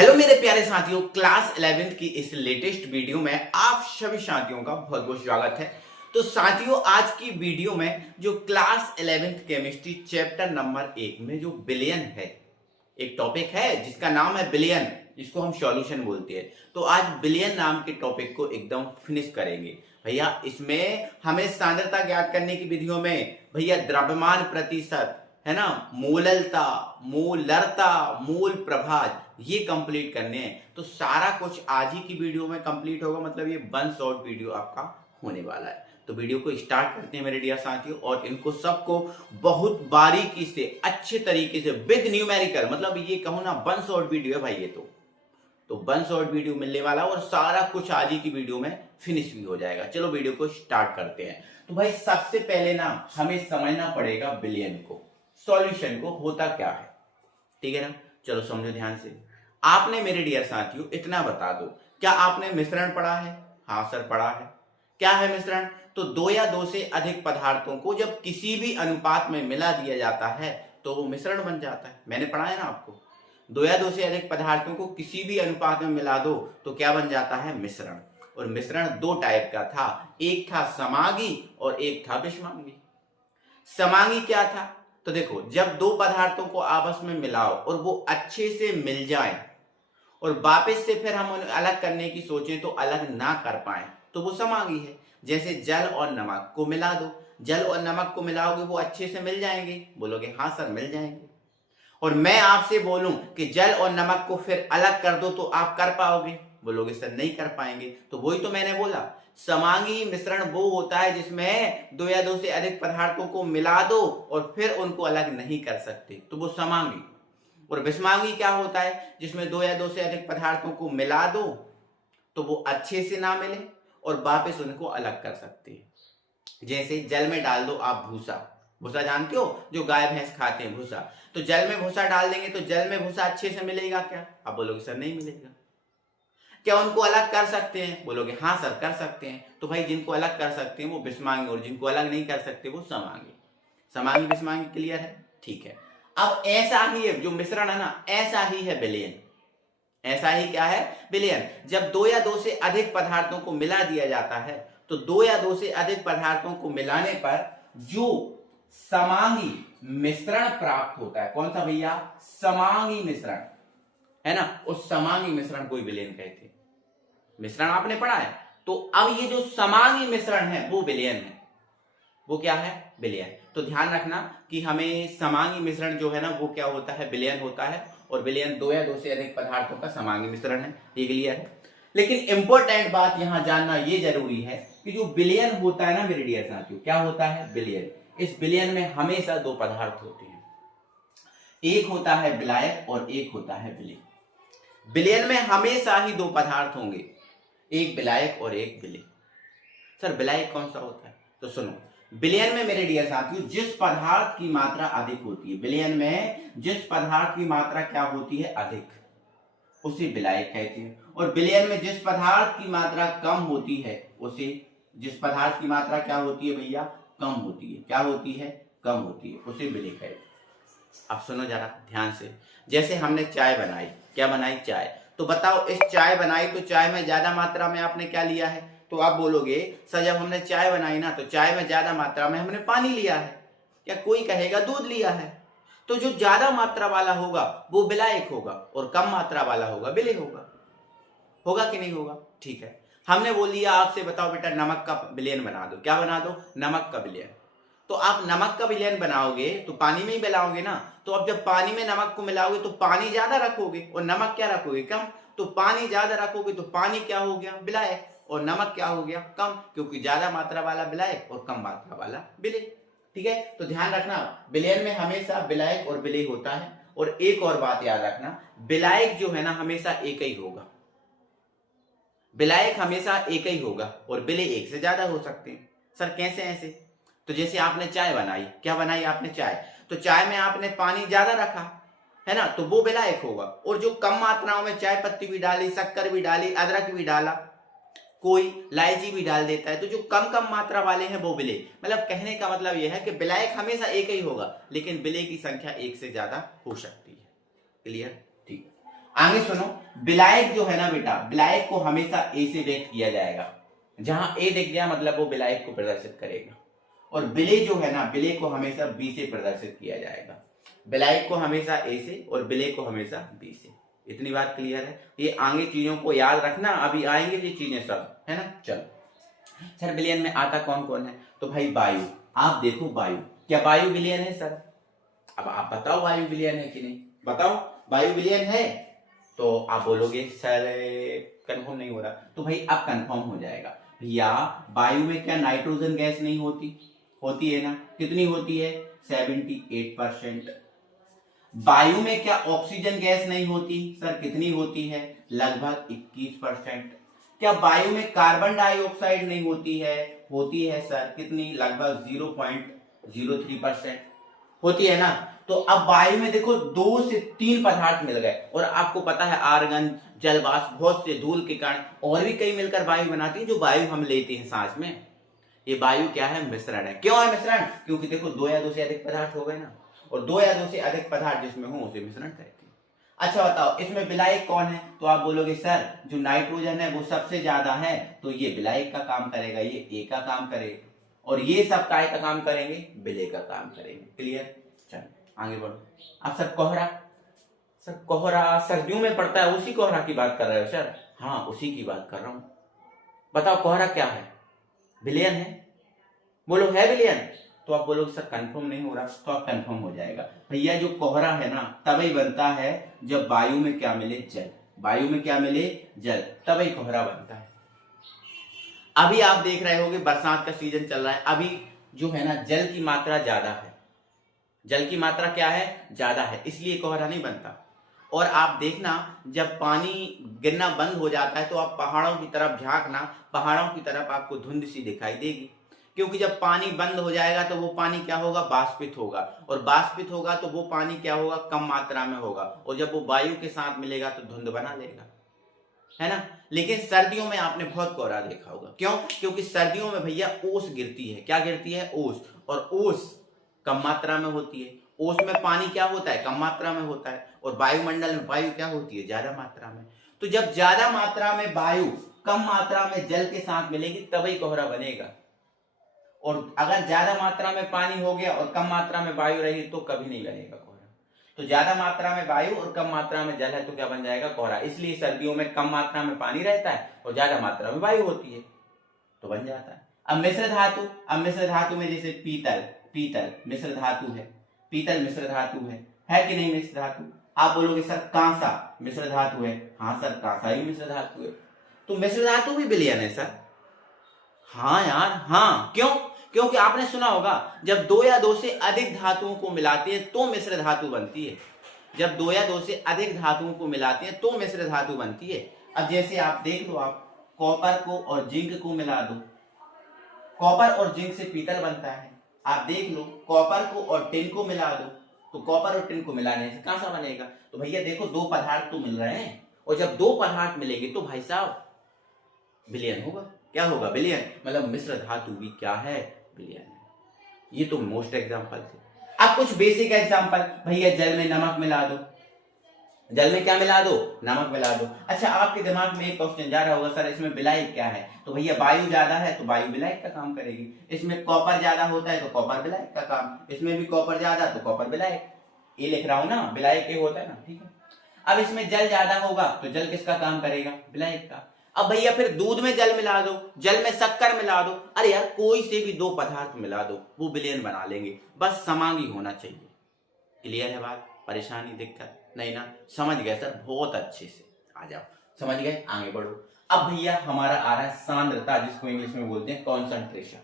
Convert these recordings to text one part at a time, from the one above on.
Hello मेरे प्यारे साथियों, क्लास 11th की इस लेटेस्ट वीडियो में आप सभी साथियों का बहुत बहुत स्वागत है। तो साथियों, आज की वीडियो में जो class 11th chemistry chapter number 1 में जो बिलियन है, एक टॉपिक है जिसका नाम है बिलियन, जिसको हम सॉल्यूशन बोलते हैं। तो आज बिलियन नाम के टॉपिक को एकदम फिनिश करेंगे भैया। इसमें हमें सांद्रता ज्ञात करने की विधियों में भैया द्रव्यमान प्रतिशत है ना, मोललता, मोलरता, मोल प्रभाज, ये कंप्लीट करने हैं। तो सारा कुछ आज ही की वीडियो में कंप्लीट होगा, मतलब ये वन शॉट वीडियो आपका होने वाला है। तो वीडियो को स्टार्ट करते हैं मेरे डियर साथियों, और इनको सबको बहुत बारीकी से अच्छे तरीके से विद न्यूमेरिकल, मतलब ये कहूँ ना वन शॉट वीडियो है भाई ये। तो वन शॉट वीडियो मिलने वाला और सारा कुछ आज ही की वीडियो में फिनिश भी हो जाएगा। चलो वीडियो को स्टार्ट करते हैं। तो भाई सबसे पहले ना हमें समझना पड़ेगा बिलियन को, सॉल्यूशन को होता क्या है, ठीक है ना। चलो समझो ध्यान से। आपने मेरे डियर साथियों इतना बता दो, क्या आपने मिश्रण पढ़ा है? हाँ सर पढ़ा है। क्या है मिश्रण? तो दो या दो से अधिक पदार्थों को जब किसी भी अनुपात में मिला दिया जाता है तो वो मिश्रण बन जाता है। मैंने पढ़ा है ना आपको, दो या दो से अधिक पदार्थों को किसी भी अनुपात में मिला दो तो क्या बन जाता है? मिश्रण। और मिश्रण दो टाइप का था, एक था समांगी और एक था विषमांगी। समांगी क्या था? तो देखो, जब दो पदार्थों को आपस में मिलाओ और वो अच्छे से मिल जाए और वापस से फिर हम उन्हें अलग करने की सोचें तो अलग ना कर पाए तो वो समांगी है। जैसे जल और नमक को मिला दो, जल और नमक को मिलाओगे वो अच्छे से मिल जाएंगे, बोलोगे हाँ सर मिल जाएंगे। और मैं आपसे बोलूं कि जल और नमक को फिर अलग कर दो तो आप कर पाओगे, बोलोगे सर नहीं कर पाएंगे। तो वही तो मैंने बोला, समांगी मिश्रण वो होता है जिसमें दो या दो से अधिक पदार्थों को मिला दो और फिर उनको अलग नहीं कर सकते, तो वो समांगी। और विषमांगी क्या होता है? जिसमें दो या दो से अधिक पदार्थों को मिला दो तो वो अच्छे से ना मिले और वापस उनको अलग कर सकते हैं। जैसे जल में डाल दो आप भूसा, भूसा जानते हो जो गाय भैंस खाते हैं भूसा, तो जल में भूसा डाल देंगे तो जल में भूसा अच्छे से मिलेगा क्या? आप बोलोगे सर नहीं मिलेगा। क्या उनको अलग कर सकते हैं? बोलोगे हाँ सर कर सकते हैं। तो भाई जिनको अलग कर सकते हैं वो विषमांगी और जिनको अलग नहीं कर सकते वो समांगी। समांगी विषमांगी क्लियर है? ठीक है। अब ऐसा ही है जो मिश्रण है ना, ऐसा ही है विलयन। ऐसा ही क्या है? विलयन। जब दो या दो से अधिक पदार्थों को मिला दिया जाता है तो दो या दो से अधिक पदार्थों को मिलाने पर जो समांगी मिश्रण प्राप्त होता है, कौन सा भैया? समांगी मिश्रण, है ना। उस समांगी मिश्रण को विलयन कहते हैं। मिश्रण आपने पढ़ा है, तो अब ये जो समांगी मिश्रण है वो विलयन है। वो क्या है? विलयन। तो ध्यान रखना कि हमें समांगी मिश्रण जो है ना वो क्या होता है? विलयन होता है। और विलयन दो या दो से अधिक पदार्थों का समांगी मिश्रण है, ये क्लियर है। लेकिन इंपॉर्टेंट बात यहां जानना ये जरूरी है कि जो विलयन होता है ना मेरे डियर साथियों, क्या होता है? विलयन। इस विलयन में हमेशा दो पदार्थ होते हैं, एक होता है विलायक और एक होता है विलय। विलयन में हमेशा ही दो पदार्थ होंगे, एक विलायक और एक विलय। सर विलायक कौन सा होता है? तो सुनो, विलयन में मेरे डियर साथियों जिस पदार्थ की मात्रा अधिक होती है, विलयन में जिस पदार्थ की मात्रा क्या होती है? अधिक, उसे विलायक कहते हैं। और विलयन में जिस पदार्थ की मात्रा कम होती है उसे, जिस पदार्थ की मात्रा क्या होती है भैया? कम होती है। क्या होती है? कम होती है, उसे विलय कहते हैं। अब सुनो जरा ध्यान से। जैसे हमने चाय बनाई, क्या बनाई? चाय। तो बताओ, इस चाय बनाई तो चाय में ज्यादा मात्रा में आपने क्या लिया है? तो आप बोलोगे सर जब हमने चाय बनाई ना तो चाय में ज्यादा मात्रा में हमने पानी लिया है, या कोई कहेगा दूध लिया है। तो जो ज्यादा मात्रा वाला होगा वो विलायक होगा और कम मात्रा वाला होगा विलय होगा। होगा कि नहीं होगा? ठीक है। हमने बोल दिया आपसे, बताओ बेटा नमक का विलयन बना दो। क्या बना दो? नमक का विलयन। तो आप नमक का विलयन बनाओगे तो पानी में ही मिलाओगे ना। तो अब जब पानी में नमक को मिलाओगे तो पानी ज्यादा रखोगे और नमक क्या रखोगे? कम। तो पानी ज्यादा रखोगे तो पानी क्या हो गया? विलायक। और नमक क्या हो गया? कम, क्योंकि ज्यादा मात्रा वाला विलायक और कम मात्रा वाला विलय। ठीक है। तो ध्यान रखना, विलयन में हमेशा विलायक और विलय होता है। और एक और बात याद रखना, विलायक जो है ना हमेशा एक ही होगा। विलायक हमेशा एक ही होगा और विलय एक से ज्यादा हो सकते हैं। सर कैसे ऐसे? तो जैसे आपने चाय बनाई, क्या बनाई आपने? चाय। तो चाय में आपने पानी ज्यादा रखा है ना, तो वो विलायक होगा। और जो कम मात्राओं में चाय पत्ती भी डाली, शक्कर भी डाली, अदरक भी डाला, कोई इलायची भी डाल देता है, तो जो कम कम मात्रा वाले हैं वो विलय। मतलब कहने का मतलब यह है कि विलायक हमेशा एक ही होगा लेकिन विलय की संख्या एक से ज्यादा हो सकती है। क्लियर? ठीक। आगे सुनो, विलायक जो है ना बेटा, विलायक को हमेशा ए से व्यक्त किया जाएगा। जहां ए दिख गया मतलब वो विलायक को प्रदर्शित करेगा। और विलय जो है ना, विलय को हमेशा बी से प्रदर्शित किया जाएगा। विलायक को हमेशा ए से और विलय को हमेशा बी से। इतनी बात क्लियर है? ये आगे चीजों को याद रखना, अभी आएंगे ये चीजें सब, है ना। चलो सर, विलयन में आता कौन कौन है? तो भाई वायु, आप देखो वायु, क्या वायु विलयन है सर? अब आप बताओ वायु विलयन है कि नहीं, बताओ वायु विलयन है? तो आप बोलोगे सर कंफर्म नहीं हो रहा, तो भाई अब कंफर्म हो जाएगा। भैया वायु में क्या नाइट्रोजन गैस नहीं होती? होती है ना। कितनी होती है? 78%। वायु में क्या ऑक्सीजन गैस नहीं होती? सर कितनी होती है? लगभग 21%। क्या वायु में कार्बन डाइऑक्साइड नहीं होती है? होती है सर, कितनी? लगभग 0.03% होती है ना। तो अब वायु में देखो 2 से 3 पदार्थ मिल गए, और आपको पता है आर्गन, जल वाष्प, बहुत से धूल के कारण और भी कई मिलकर वायु बनाती है। जो वायु हम लेते हैं सांस में, ये वायु क्या है? मिश्रण है। क्यों है मिश्रण? क्योंकि देखो 2 या 2 से अधिक पदार्थ हो गए ना, और 2 या 2 से अधिक पदार्थ जिसमें हो उसे मिश्रण कहते हैं। अच्छा बताओ, इसमें विलायक कौन है? तो आप बोलोगे सर जो नाइट्रोजन है वो सबसे ज्यादा है, तो ये विलायक का काम करेगा, ये ए का काम करेगा, और ये सब काय का काम करेंगे? विलय का काम करेंगे। क्लियर? चलो आगे बढ़ो। अब सर कोहरा, सर कोहरा सर्दियों में पड़ता है, उसी कोहरा की बात कर रहे हो सर? हाँ उसी की बात कर रहा हूं। बताओ कोहरा क्या है? विलयन है? बोलो है विलयन? तो आप बोलोगे सर कंफर्म नहीं हो रहा, तो आप कंफर्म हो जाएगा। भैया जो कोहरा है ना तभी बनता है जब वायु में क्या मिले? जल। वायु में क्या मिले? जल, तभी कोहरा बनता है। अभी आप देख रहे होगे बरसात का सीजन चल रहा है, अभी जो है ना जल की मात्रा ज्यादा है। जल की मात्रा क्या है? ज्यादा है, इसलिए कोहरा नहीं बनता। और आप देखना जब पानी गिरना बंद हो जाता है तो आप पहाड़ों की तरफ झांकना, पहाड़ों की तरफ आपको धुंध सी दिखाई देगी, क्योंकि जब पानी बंद हो जाएगा तो वो पानी क्या होगा? वाष्पित होगा, और वाष्पित होगा तो वो पानी क्या होगा? कम मात्रा में होगा, और जब वो वायु के साथ मिलेगा तो धुंध बना लेगा, है ना। लेकिन सर्दियों में आपने बहुत कोहरा देखा होगा। क्यों? क्योंकि सर्दियों में भैया ओस गिरती है। क्या गिरती है? ओस। और ओस कम मात्रा में होती है। ओस में पानी क्या होता है? कम मात्रा में होता है, और वायुमंडल में वायु क्या होती है? ज्यादा मात्रा में। तो जब ज्यादा मात्रा में वायु कम मात्रा में जल के साथ मिलेगी तभी कोहरा बनेगा, और अगर ज्यादा मात्रा में पानी हो गया और कम मात्रा में वायु रही तो कभी नहीं बनेगा कोहरा। तो ज्यादा मात्रा में वायु और कम मात्रा में जल है तो क्या बन जाएगा? कोहरा। इसलिए सर्दियों में कम मात्रा में पानी रहता है और ज्यादा मात्रा में वायु होती है, तो बन जाता है। अब मिश्र धातु, अब मिश्र धातु में जैसे पीतल, पीतल मिश्र धातु है, पीतल मिश्र धातु है कि नहीं मिश्र धातु? आप बोलोगे सर कांसा मिश्र धातु है। हाँ सर कांसा ही मिश्र धातु है। तो मिश्र धातु भी विलयन है सर? हाँ यार हाँ। क्यों? क्योंकि आपने सुना होगा जब 2 या 2 से अधिक धातुओं को मिलाते हैं तो मिश्र धातु बनती है। जब 2 या 2 से अधिक धातुओं को मिलाते हैं तो मिश्र धातु बनती है। अब जैसे आप देख लो, आप कॉपर को और जिंक को मिला दो, कॉपर और जिंक से पीतल बनता है। आप देख लो कॉपर को और टिन को मिला दो, तो कॉपर और टिन को मिलाने से कांसा बनेगा। तो भैया देखो 2 पदार्थ तो मिल रहे हैं, और जब 2 पदार्थ मिलेंगे तो भाई साहब विलयन होगा। क्या होगा? विलयन। मतलब मिश्र धातु भी क्या है? विलयन है। ये तो मोस्ट एग्जांपल थे। अब कुछ बेसिक एग्जांपल, भैया जल में नमक मिला दो, जल में क्या मिला दो? नमक मिला दो। अच्छा आपके दिमाग में एक क्वेश्चन जा रहा होगा सर इसमें विलायक क्या है? तो भैया वायु ज्यादा है तो वायु विलायक का काम करेगी। इसमें कॉपर ज्यादा होता है तो कॉपर विलायक का काम, इसमें भी कॉपर ज्यादा तो कॉपर विलायक। ये लिख रहा हूं ना, विलायक ये होता है ना, ठीक है। अब इसमें जल ज्यादा होगा तो जल किसका काम करेगा? विलायक का। अब भैया फिर दूध में जल मिला दो, जल में शक्कर मिला दो, अरे यार कोई से भी 2 पदार्थ मिला दो, वो विलयन बना लेंगे, बस समांगी होना चाहिए। क्लियर है बात? परेशानी दिक्कत नहीं ना? समझ गए सर? बहुत अच्छे से आ जाओ, समझ गए? आगे बढ़ो। अब भैया हमारा आ रहा है सांद्रता, जिसको इंग्लिश में बोलते हैं कॉन्सेंट्रेशन।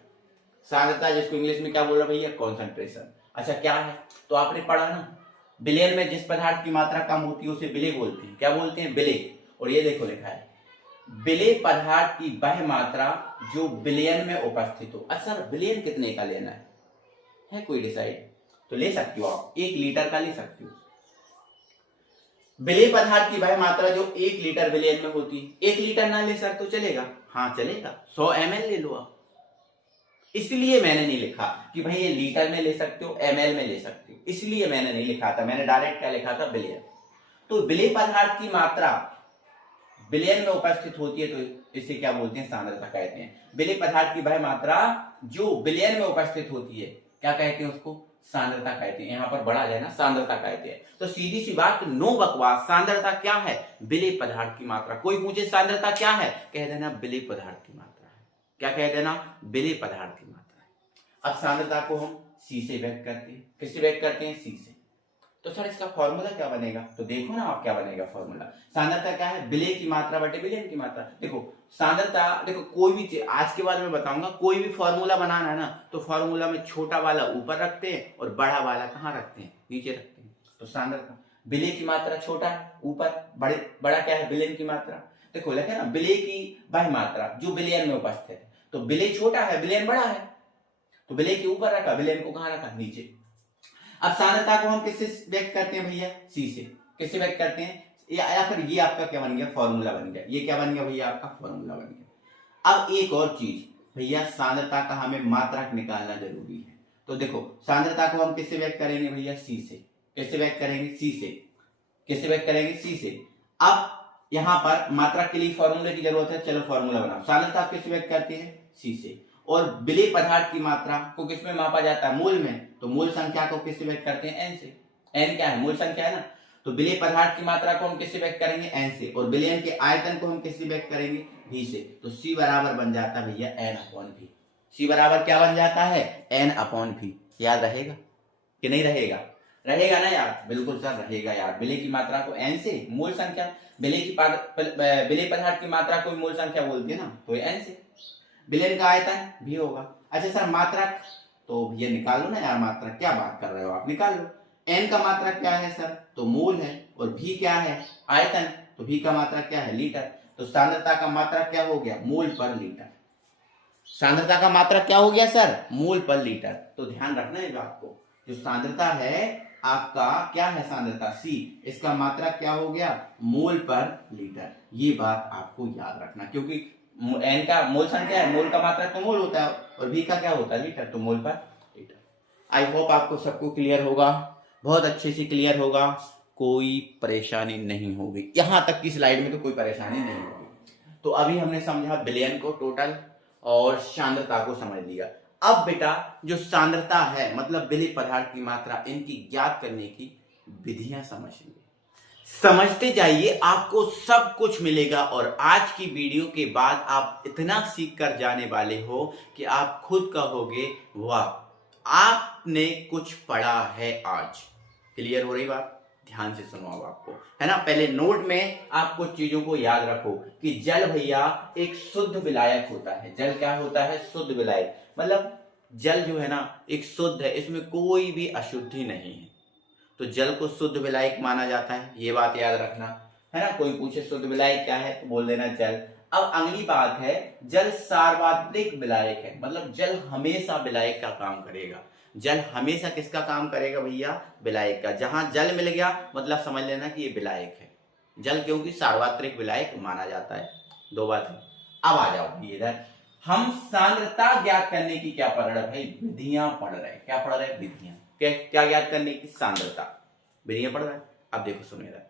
सांद्रता जिसको इंग्लिश में क्या बोल रहा भैया? कॉन्सेंट्रेशन। अच्छा क्या है? तो आपने पढ़ा ना, विलयन में जिस पदार्थ की मात्रा कम होती है उसे विलय बोलते हैं। क्या बोलते हैं? विलय। और ये देखो लिखा है विलय पदार्थ की वह मात्रा जो विलयन में उपस्थित हो। अच्छा विलयन कितने का लेना है कोई डिसाइड? तो ले सकती हो आप, 1 लीटर का ले सकती हो। विलय पदार्थ की वह मात्रा जो 1 लीटर विलयन में होती है। 1 लीटर ना ले सकते तो चलेगा? हाँ चलेगा। 100 ml ले लो आप। इसलिए मैंने नहीं लिखा कि भाई ये लीटर में ले सकते हो, ml में ले सकते हो, इसलिए मैंने नहीं लिखा था। मैंने डायरेक्ट क्या लिखा था? विलयन। तो विलेय पदार्थ की मात्रा विलयन में उपस्थित होती है तो इसे क्या बोलते हैं, सांद्रता कहते हैं। विलेय पदार्थ की वह मात्रा जो विलयन में उपस्थित होती है क्या कहते हैं, उसको सांद्रता कहते हैं। यहाँ पर बड़ा है ना, सांद्रता कहते हैं। तो सीधी सी बात, नो बकवास, सांद्रता क्या है, विलेय पदार्थ की मात्रा। कोई पूछे सांद्रता क्या है, कह देना विलेय पदार्थ की मात्रा है। क्या कह देना, विलेय पदार्थ की मात्रा है। अब सांद्रता को हम सी से व्यक्त करते हैं। किससे व्यक्त करते हैं, सी से। तो सर इसका फॉर्मूला क्या बनेगा, तो देखो ना आप क्या बनेगा फॉर्मूला। सांद्रता क्या है, विलेय की मात्रा बटे विलयन की मात्रा। देखो सांद्रता, देखो कोई भी चीज आज के बाद में बताऊंगा, कोई भी फॉर्मूला बनाना है ना तो फॉर्मूला में छोटा वाला ऊपर रखते हैं और बड़ा वाला कहाँ रखते हैं, नीचे रखते हैं। तो सांद्रता, विलेय की मात्रा छोटा है ऊपर, बड़ा क्या है, विलयन की मात्रा। देखो लिखे ना, विलेय की वह मात्रा जो विलयन में उपस्थित है। तो विलेय छोटा है, विलयन बड़ा है, तो विलेय के ऊपर रखा, विलयन को कहाँ रखा, नीचे। अब सांद्रता को हम किससे व्यक्त करते हैं भैया, सी से। किससे व्यक्त करते हैं, या फिर ये आपका क्या बन गया, फॉर्मूला बन गया। ये क्या बन गया भैया, आपका फॉर्मूला बन गया। अब एक और चीज भैया, सांद्रता का हमें मात्रक निकालना जरूरी है। तो देखो सांद्रता को हम किससे व्यक्त करेंगे भैया, सी से। किससे व्यक्त करेंगे, सी से। किससे व्यक्त करेंगे, सी से। अब यहां पर मात्रक के लिए फॉर्मूले की जरूरत है, चलो फॉर्मूला बनाओ। सांद्रता किससे व्यक्त करते हैं, सी से। और विलेय पदार्थ की मात्रा को किसमें मापा जाता है, मोल में। तो मोल संख्या को किससे व्यक्त करते हैं, एन से। एन क्या है, मोल संख्या है ना। तो विलेय पदार्थ की मात्रा को हम किससे व्यक्त करेंगे, एन से। और विलयन के आयतन को हम किससे व्यक्त करेंगे, वी से। तो सी बराबर बन जाता है भैया एन अपॉन वी। सी बराबर क्या बन जाता है, एन अपॉन वी। याद रहेगा कि नहीं रहेगा, रहेगा ना यार, बिल्कुल सर रहेगा यार। विलेय की मात्रा को एन से, मूल संख्या, विलेय पदार्थ की मात्रा को मूल संख्या बोलते हैं ना, तो एन से। विलयन का आयतन भी होगा। अच्छा सर मात्रक, तो भैया निकालो ना यार, मात्रक क्या बात कर रहे हो आप, निकाल लो। एन का मात्रक क्या है सर, तो मोल है। और भी क्या है, आयतन। तो भी का मात्रक क्या है, लीटर। तो सांद्रता का मात्रक क्या हो गया, मोल पर लीटर। सांद्रता का मात्रक क्या हो गया सर, मोल पर लीटर। तो ध्यान रखना इस बात को, जो सांद्रता है आपका क्या है, सांद्रता सी, इसका मात्रक क्या हो गया, मोल पर लीटर। ये बात आपको याद रखना, क्योंकि एन का मोल संख्या है, मोल का मात्रक तो मोल होता है, और वी का क्या होता है, लीटर। तो मोल पर लीटर। आई होप आपको सबको क्लियर होगा, बहुत अच्छे से क्लियर होगा, कोई परेशानी नहीं होगी। यहां तक की स्लाइड में तो कोई परेशानी नहीं होगी। तो अभी हमने समझा विलयन को टोटल, और सांद्रता को समझ लिया। अब बेटा जो सांद्रता है मतलब विलेय पदार्थ की मात्रा, इनकी ज्ञात करने की विधियां समझेंगे। समझते जाइए, आपको सब कुछ मिलेगा। और आज की वीडियो के बाद आप इतना सीख कर जाने वाले हो कि आप खुद कहोगे वाह आपने कुछ पढ़ा है आज। क्लियर हो रही बात, ध्यान से सुनो अब आपको, है ना। पहले नोट में आप कुछ चीजों को याद रखो कि जल भैया एक शुद्ध विलायक होता है। जल क्या होता है, शुद्ध विलायक। मतलब जल जो है ना एक शुद्ध है, इसमें कोई भी अशुद्धि नहीं है, तो जल को शुद्ध विलायक माना जाता है। ये बात याद रखना, है ना। कोई पूछे शुद्ध विलायक क्या है तो बोल देना जल। अब अगली बात है, जल सार्वत्रिक विलायक है, मतलब जल हमेशा विलायक का काम करेगा। जल हमेशा किसका काम करेगा भैया, विलायक का। जहां जल मिल गया मतलब समझ लेना कि ये विलायक है। जल क्योंकि सार्वत्रिक विलायक माना जाता है। दो बात है। अब आ जाओ इधर, हम सांद्रता ज्ञात करने की क्या पढ़ रहे भाई, विधियां पढ़ रहे। क्या पढ़ रहे, विधियां। क्या ज्ञात करने की, सांद्रता, विधियां पढ़ रहे हैं। अब देखो सुनो इधर,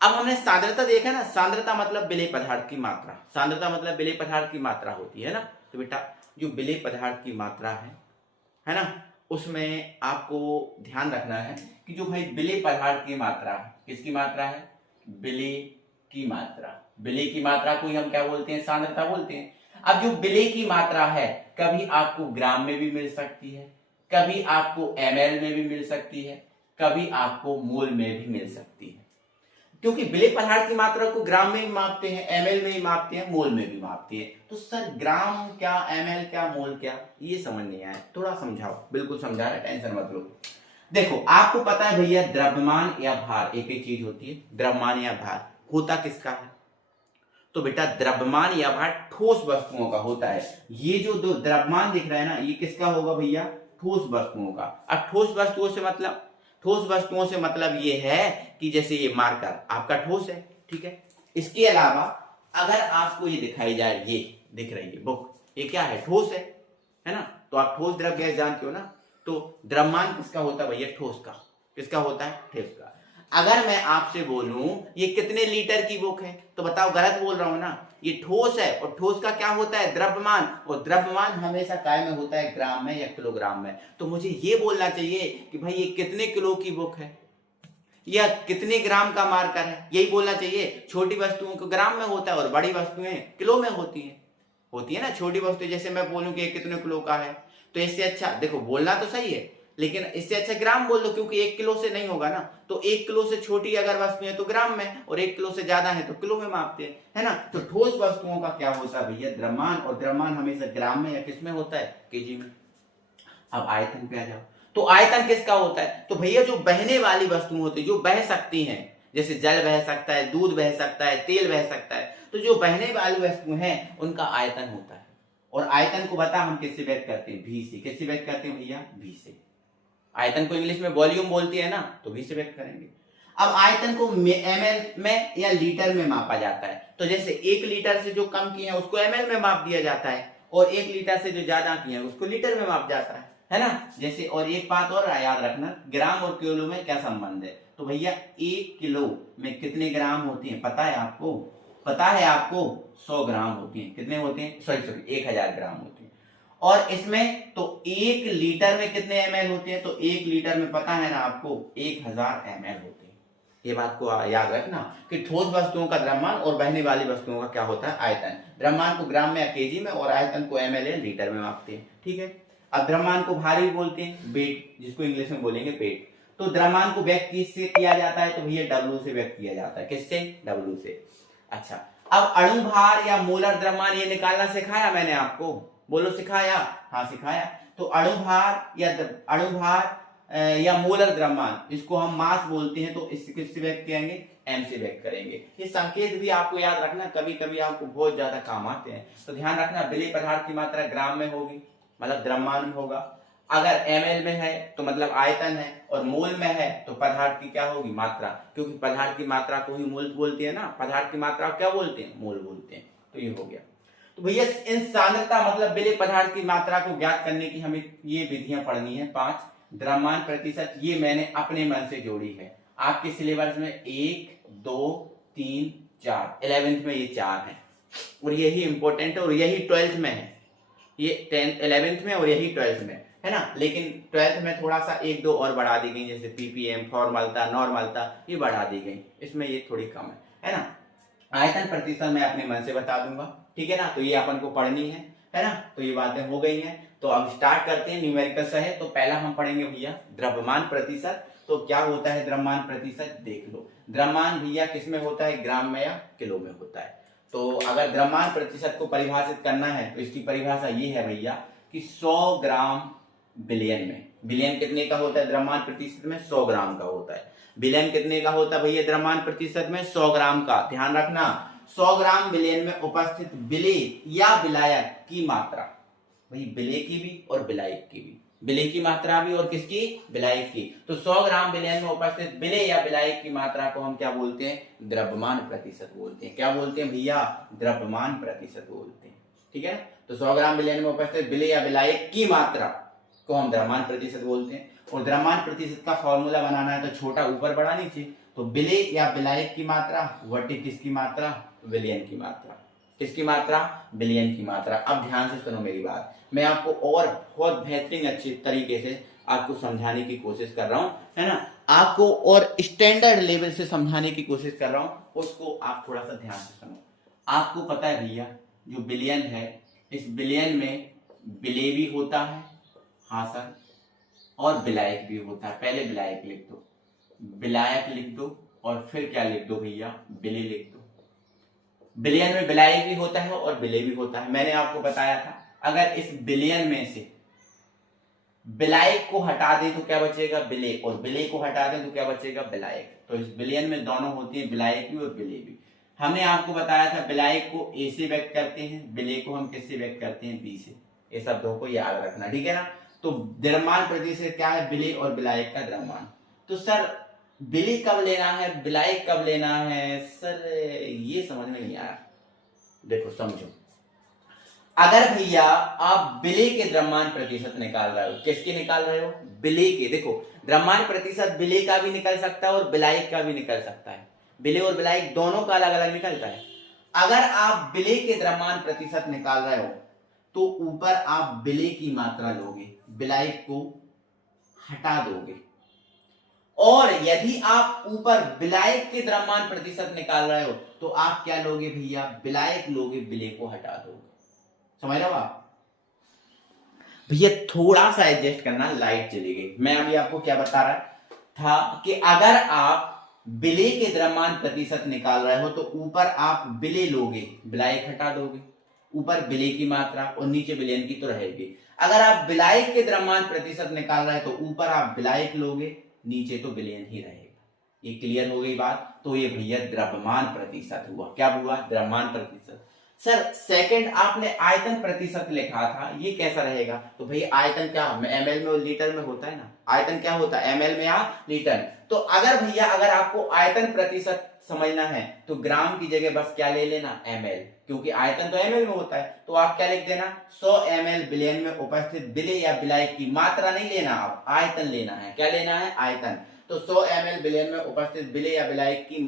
अब हमने सांद्रता देखा ना, सांद्रता मतलब विलेय पदार्थ की मात्रा। सांद्रता मतलब विलेय पदार्थ की मात्रा होती है ना। तो बेटा जो विलेय पदार्थ की मात्रा है ना, उसमें आपको ध्यान रखना है कि जो भाई विलेय पदार्थ की मात्रा है, किसकी मात्रा है, विलेय की मात्रा। विलेय की मात्रा को ही हम क्या बोलते हैं, सांद्रता बोलते हैं। अब जो विलेय की मात्रा है, कभी आपको ग्राम में भी मिल सकती है, कभी आपको ml में भी मिल सकती है, कभी आपको मोल में भी मिल सकती है। क्योंकि विलेय पदार्थ की मात्रा को ग्राम में भी मापते हैं, ml में भी मापते हैं, मोल में भी मापते हैं। तो सर ग्राम क्या, ml क्या, मोल क्या, ये समझ नहीं आया, थोड़ा समझाओ। बिल्कुल समझा रहा, टेंशन मत लो। देखो आपको पता है भैया, द्रव्यमान या भार एक ही चीज होती है। द्रव्यमान या भार होता किसका है, तो बेटा द्रव्यमान या भार ठोस वस्तुओं का होता है। ये जो दो द्रव्यमान दिख रहा है ना, ये किसका होगा भैया, ठोस वस्तुओं का। अब ठोस वस्तुओं से मतलब ये है कि जैसे ये मार्कर आपका ठोस है, ठीक है। इसके अलावा अगर आपको ये दिखाई जाए, ये दिख रही है बुक, ये क्या है, ठोस है ना। तो आप ठोस द्रव्य गैस जानते हो ना। तो द्रव्यमान किसका होता है भैया, ठोस का। किसका होता है, ठोस का। अगर मैं आपसे बोलूं ये कितने लीटर की बुक है तो बताओ गलत बोल रहा हूं ना। ये ठोस है और ठोस का क्या होता है, द्रव्यमान, और द्रव्यमान हमेशा काय में होता है, ग्राम में या किलोग्राम में। तो मुझे ये बोलना चाहिए कि भाई ये कितने किलो की बुक है या कितने ग्राम का मार्कर है, यही बोलना चाहिए। छोटी वस्तुओं को ग्राम में होता है और बड़ी वस्तुएं किलो में होती है ना। छोटी वस्तु जैसे मैं बोलूं कि कितने किलो का है, तो इससे अच्छा देखो बोलना तो सही है, लेकिन इससे अच्छा ग्राम बोल दो, क्योंकि 1 किलो से नहीं होगा ना। तो 1 किलो से छोटी अगर वस्तु है तो ग्राम में, और 1 किलो से ज्यादा है तो किलो में मापते हैं, है ना। तो ठोस वस्तुओं का क्या होता है भैया, द्रव्यमान, और द्रव्यमान हमेशा ग्राम में या किस में होता है, केजी में। अब आयतन पे आ जाओ, तो आयतन किसका होता है, तो भैया जो बहने वाली वस्तु होती है, जो बह सकती हैं, जैसे जल बह सकता है, दूध बह सकता है, तेल बह सकता है, तो जो बहने वाली वस्तु है उनका आयतन होता है। और आयतन को बता हम किससे व्यक्त करते हैं, भी से। किससे व्यक्त करते हैं भैया, भी से। आयतन को इंग्लिश में वॉल्यूम बोलती है ना, तो भी से व्यक्त करेंगे। अब आयतन को ml में या लीटर में मापा जाता है। तो जैसे 1 लीटर से जो कम किए हैं उसको ml में माप दिया जाता है, और 1 लीटर से जो ज्यादा किए हैं उसको लीटर में माप जाता है ना। जैसे और एक बात और याद रखना, ग्राम और किलो में क्या संबंध है। तो भैया 1 किलो में कितने ग्राम होते हैं पता है आपको, पता है आपको, 100 ग्राम होती हैं। कितने होते हैं, सॉरी 1000 ग्राम होते हैं। और इसमें तो 1 लीटर में कितने ml होते हैं, तो 1 लीटर में पता है ना आपको 1000 ml होते हैं। ये बात को याद रखना कि ठोस वस्तुओं का द्रव्यमान और बहने वाली वस्तुओं का क्या होता है, आयतन। द्रव्यमान को ग्राम में या केजी में, और आयतन को ml या लीटर में मापते हैं, ठीक है। अब द्रव्यमान को भारी बोलते हैं, वेट, जिसको इंग्लिश में बोलेंगे वेट। तो द्रव्यमान को व्यक्त किससे किया जाता है, तो भैया W से व्यक्त किया जाता है। किससे, W से। अच्छा, अब अणु भार या मोलर द्रव्यमान ये निकालना सिखाया मैंने आपको, बोलो सिखाया, हाँ सिखाया। तो अणु भार या मोलर द्रव्यमान, इसको हम मास बोलते हैं, तो इससे किससे व्यक्त करेंगे, m से व्यक्त करेंगे। ये संकेत भी आपको याद रखना, कभी कभी आपको बहुत ज्यादा काम आते हैं। तो ध्यान रखना, विलेय पदार्थ की मात्रा ग्राम में होगी, मतलब द्रव्यमान में होगा। अगर ml में है तो मतलब आयतन है, और मोल में है तो पदार्थ की क्या होगी, मात्रा, क्योंकि पदार्थ की मात्रा को ही मोल बोलते हैं ना, पदार्थ की मात्रा क्या बोलते हैं, मोल बोलते हैं। तो ये हो गया। तो भैया इन सांद्रता मतलब विलेय पदार्थ की मात्रा को ज्ञात करने की हमें ये विधियां पढ़नी है 5। द्रव्यमान प्रतिशत ये मैंने अपने मन से जोड़ी है, आपके सिलेबस में 1 2 3 4 11th में ये 4 है, और यही इंपॉर्टेंट है, और यही 12th में है। ये 10th 11th में और यही 12th में है ना। लेकिन 12th में थोड़ा सा 1 2 और बढ़ा दी गई, जैसे पीपीएम, फॉर्मलता, नॉर्मलता, ये बढ़ा दी गई, इसमें ये थोड़ी कम है ना। आयतन प्रतिशत मैं अपने मन से बता दूंगा, ठीक है ना। तो ये अपन को पढ़नी है ना। तो ये बातें हो गई हैं, तो अब स्टार्ट करते हैं न्यूमेरिकल सहे। तो पहला हम पढ़ेंगे भैया द्रव्यमान प्रतिशत। तो क्या होता है द्रव्यमान प्रतिशत, देख लो। द्रव्यमान भैया किस में होता है, ग्राम में या किलो में होता है। तो अगर द्रव्यमान प्रतिशत को परिभाषित करना है तो इसकी परिभाषा ये है भैया कि 100 ग्राम बिलियन में, बिलियन कितने का होता है द्रव्यमान प्रतिशत में, 100 ग्राम का होता है। बिलियन कितने का होता है भैया द्रव्यमान प्रतिशत में, 100 ग्राम का। ध्यान रखना, 100 ग्राम बिलियन में उपस्थित विलेय या विलायक की मात्रा, वही विलेय की भी और विलायक की भी, विलेय की मात्रा भी और किसकी, विलायक की। तो 100 ग्राम बिलियन में उपस्थित विलेय या विलायक की मात्रा को हम क्या बोलते हैं, द्रव्यमान प्रतिशत बोलते हैं। क्या बोलते हैं भैया, द्रव्यमान प्रतिशत बोलते हैं, ठीक है। तो 100 ग्राम बिलियन में उपस्थित विलेय या विलायक की मात्रा को हम द्रव्यमान प्रतिशत बोलते हैं। और द्रव्यमान प्रतिशत का फॉर्मूला बनाना है तो छोटा ऊपर बड़ा नीचे। तो विलेय या विलायक की मात्रा बटे किसकी मात्रा, विलयन की मात्रा। किसकी मात्रा, विलयन की मात्रा। अब ध्यान से सुनो मेरी बात, मैं आपको और बहुत बेहतरीन अच्छे तरीके से आपको समझाने की कोशिश कर रहा हूं, है ना। आपको और स्टैंडर्ड लेवल से समझाने की कोशिश कर रहा हूं, उसको आप थोड़ा सा ध्यान से सुनो। आपको पता है भैया जो बिलियन है, इस बिलियन में विलेय भी होता है, हाँ सर, और विलायक भी होता है। पहले विलायक लिख दो, विलायक लिख दो, और फिर क्या लिख दो भैया, विलेय लिख दो। बिलियन में विलायक भी होता है और विलेय भी होता है। मैंने आपको बताया था अगर इस बिलियन में से विलायक को हटा दें तो क्या बचेगा, विलेय, और विलेय को हटा दें तो क्या बचेगा, विलायक। तो इस बिलियन में दोनों होती है, विलायक भी और विलेय भी। हमने आपको बताया था विलायक को ए से व्यक्त करते हैं, विलेय को हम किससे व्यक्त करते हैं, बी से। ये शब्दों को याद रखना, ठीक है ना। तो द्रव्यमान प्रतिशत क्या है, विलेय और विलायक का द्रव्यमान। तो सर विलेय कब लेना है, विलायक कब लेना है, सर ये समझ में नहीं आया। देखो समझो, अगर भैया आप विलय के द्रव्यमान प्रतिशत निकाल रहे हो, किसके निकाल रहे हो? विलय के। देखो द्रव्यमान प्रतिशत विलय का भी निकल सकता है और विलायक का भी निकल सकता है, विलय और विलायक दोनों का अलग अलग निकलता है। अगर आप विलय के द्रव्यमान प्रतिशत निकाल रहे हो तो ऊपर आप विलय की मात्रा लोगे, विलायक को हटा दोगे, और यदि आप ऊपर विलायक के द्रव्यमान प्रतिशत निकाल रहे हो तो आप क्या लोगे भैया? विलायक लोगे, विलय को हटा दोगे। समझ रहे हो आप? भैया थोड़ा सा एडजस्ट करना, लाइट चली गई। मैं अभी आपको क्या बता रहा था कि अगर आप विलय के द्रव्यमान प्रतिशत निकाल रहे हो तो ऊपर आप विलय लोगे, विलायक हटा दोगे, ऊपर विलय की मात्रा और नीचे विलयन की तो रहेगी। अगर आप विलायक के द्रव्यमान प्रतिशत निकाल रहे हो तो ऊपर आप विलायक लोगे, नीचे तो विलयन ही रहेगा। ये क्लियर हो गई बात? तो ये भैया द्रव्यमान प्रतिशत हुआ। क्या हुआ? द्रव्यमान प्रतिशत। सर सेकंड आपने आयतन प्रतिशत लिखा था, ये कैसा रहेगा? तो भैया आयतन क्या एमएल में और लीटर में होता है ना, आयतन क्या होता है? एमएल में या लीटर। तो अगर भैया अगर आपको आयतन प्रतिशत समझना है तो ग्राम की जगह बस क्या ले लेना? एमएल, क्योंकि आयतन तो एमएल में होता है। तो आप क्या लिख देना? 100 ml विलयन में उपस्थित विलय या विलायक की मात्रा नहीं लेना, आप आयतन लेना है। क्या लेना है? आयतन। तो 100 ml विलयन में उपस्थित विलय या विलायक की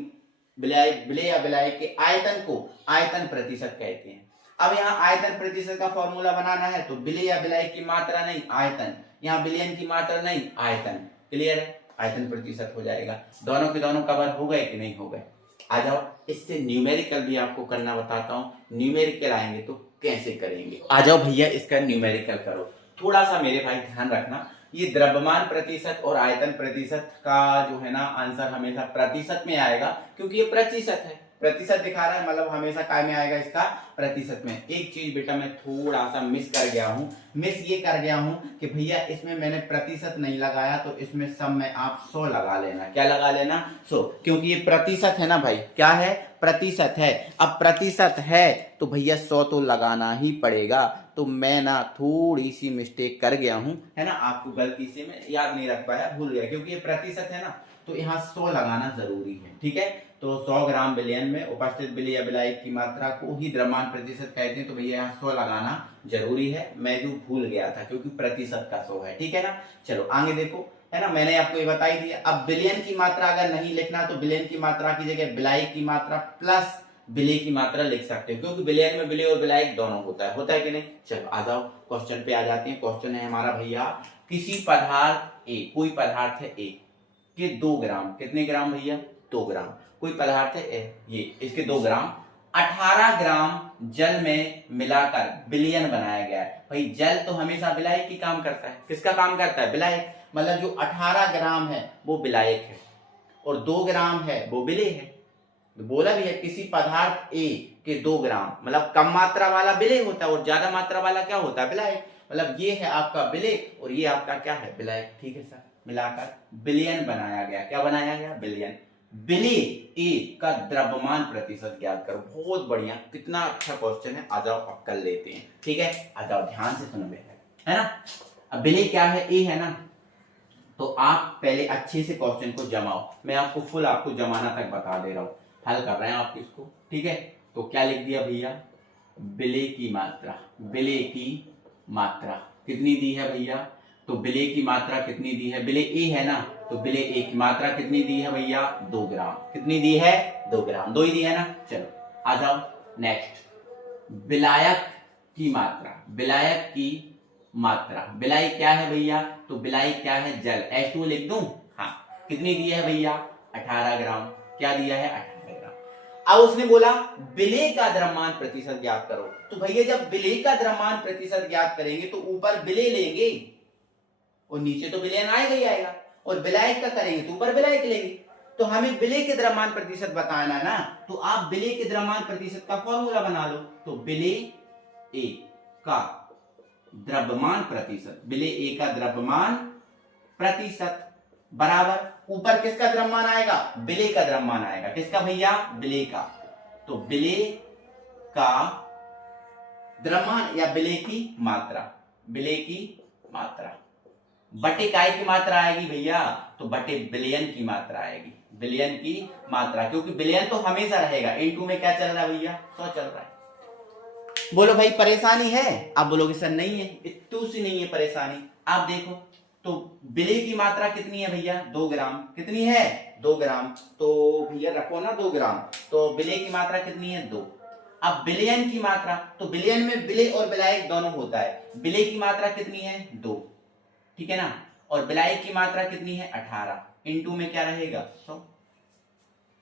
विलय या विलायक के आयतन को आयतन प्रतिशत कहते हैं। अब यहाँ आयतन प्रतिशत का फॉर्मूला बनाना है तो विलय या विलायक की मात्रा नहीं, आयतन। यहाँ विलयन की मात्रा नहीं, आयतन। क्लियर है? आयतन प्रतिशत हो जाएगा। दोनों के दोनों कवर हो गए कि नहीं हो गए? आ जाओ, इससे न्यूमेरिकल भी आपको करना बताता हूं। न्यूमेरिकल आएंगे तो कैसे करेंगे? आ जाओ भैया इसका न्यूमेरिकल करो। थोड़ा सा मेरे भाई ध्यान रखना, ये द्रव्यमान प्रतिशत और आयतन प्रतिशत का जो है ना आंसर हमेशा प्रतिशत में आएगा, क्योंकि ये प्रतिशत है, प्रतिशत दिखा रहा है, मतलब हमेशा काय में आएगा? इसका प्रतिशत में। एक चीज बेटा मैं थोड़ा सा मिस कर गया हूं, मिस ये कर गया हूं कि भैया इसमें मैंने प्रतिशत नहीं लगाया, तो इसमें सब में आप 100 लगा लेना। क्या लगा लेना? 100, क्योंकि ये प्रतिशत है ना भाई। क्या है? प्रतिशत है। अब प्रतिशत है तो भैया 100 तो लगाना ही पड़ेगा। तो मैं ना थोड़ी सी मिस्टेक कर गया हूं, है ना, आपको गलती से मैं याद नहीं रख पाया, भूल गया, क्योंकि ये प्रतिशत है ना तो यहाँ 100 लगाना जरूरी है। ठीक है? तो 100 ग्राम विलयन में उपस्थित विलय या विलायक की मात्रा को ही द्रव्यमान प्रतिशत कहते हैं, तो भैया यहाँ 100 लगाना जरूरी है। मैं जो भूल गया था, क्योंकि प्रतिशत का 100 है। ठीक है ना? चलो आगे देखो, है ना, मैंने आपको ये बताई दिया। अब विलयन की मात्रा अगर नहीं लिखना तो विलयन की मात्रा की जगह विलायक की मात्रा प्लस विलय की मात्रा लिख सकते हो, क्योंकि विलयन में विलय और विलायक दोनों होता है कि नहीं? चलो आ जाओ क्वेश्चन पे आ जाते हैं। क्वेश्चन है हमारा भैया, किसी पदार्थ ए, कोई पदार्थ है ए के 2 ग्राम, कितने ग्राम भैया? 2 ग्राम। कोई पदार्थ है ए, ये इसके 2 ग्राम 18 ग्राम जल में मिलाकर विलयन बनाया गया है। भाई जल तो हमेशा विलायक की काम करता है। किसका काम करता है? विलायक। मतलब जो 18 ग्राम है वो विलायक है और 2 ग्राम है वो विलय है। बोला भी है किसी पदार्थ ए के 2 ग्राम, मतलब कम मात्रा वाला विलय होता है और ज्यादा मात्रा वाला क्या होता है? विलायक। मतलब ये है आपका विलय और ये आपका क्या है? विलायक। ठीक है सर, मिलाकर विलयन बनाया गया। क्या बनाया गया? विलयन। विलय ए का द्रव्यमान प्रतिशत ज्ञात करो। बहुत बढ़िया, कितना अच्छा क्वेश्चन है। आ जाओ अब कर लेते हैं। ठीक है? आ जाओ ध्यान से सुनो बेटा, है ना। अब विलय क्या है? ए है ना। तो आप पहले अच्छे से क्वेश्चन को जमाओ। मैं आपको फुल आपको जमाना तक बता दे रहा हूं, हल कर रहे हैं आप इसको। ठीक है? तो क्या लिख दिया भैया? विलय की मात्रा, विलय की मात्रा कितनी दी है भैया? तो विलय की मात्रा कितनी दी है? विलय ए है ना, तो विलय ए की मात्रा कितनी दी है भैया? 2 ग्राम। कितनी दी है? 2 ग्राम। 2 ही दी है ना। चलो आ जाओ नेक्स्ट, विलायक की मात्रा। विलायक की मात्रा, विलायक क्या है भैया? तो विलायक क्या है? जल। H2 लिख दूं? हाँ। कितनी दी है भैया? 18 ग्राम। क्या दिया है? 18 ग्राम। अब उसने बोला विलय का द्रव्यमान प्रतिशत ज्ञात करो। तो भैया जब विलय का द्रव्यमान प्रतिशत ज्ञात करेंगे तो ऊपर विलय लेंगे और नीचे तो विलयन आएगा ही आएगा, और विलायक का करेंगे तो ऊपर विलायक लेंगे। तो हमें विलय के द्रव्यमान प्रतिशत बताना है ना, तो आप विलय के द्रव्यमान प्रतिशत का फॉर्मूला बना लो। तो विलय ए का द्रव्यमान प्रतिशत, विलय ए का द्रव्यमान प्रतिशत बराबर ऊपर किसका द्रव्यमान आएगा? विलय का द्रव्यमान आएगा। किसका भैया? विलय का। तो विलय का द्रव्यमान या विलय की मात्रा, विलय की मात्रा बटे काय की मात्रा आएगी भैया? तो बटे विलयन की मात्रा आएगी, विलयन की मात्रा, क्योंकि विलयन तो हमेशा रहेगा। इनटू में क्या चल रहा है भैया? 100 चल रहा है। बोलो भाई परेशानी है? आप बोलोगे सर नहीं है, इतू सी नहीं है परेशानी। आप देखो तो बिले की मात्रा कितनी है भैया? 2 ग्राम। कितनी है? 2 ग्राम। तो भैया रखो ना 2 ग्राम, तो बिले की मात्रा कितनी है? 2। अब बिलियन की मात्रा, तो बिलियन में बिले और बिलायक दोनों होता है। बिले की मात्रा कितनी है? 2, ठीक है ना। और बिलायक की मात्रा कितनी है? 18। इनटू में क्या रहेगा? 100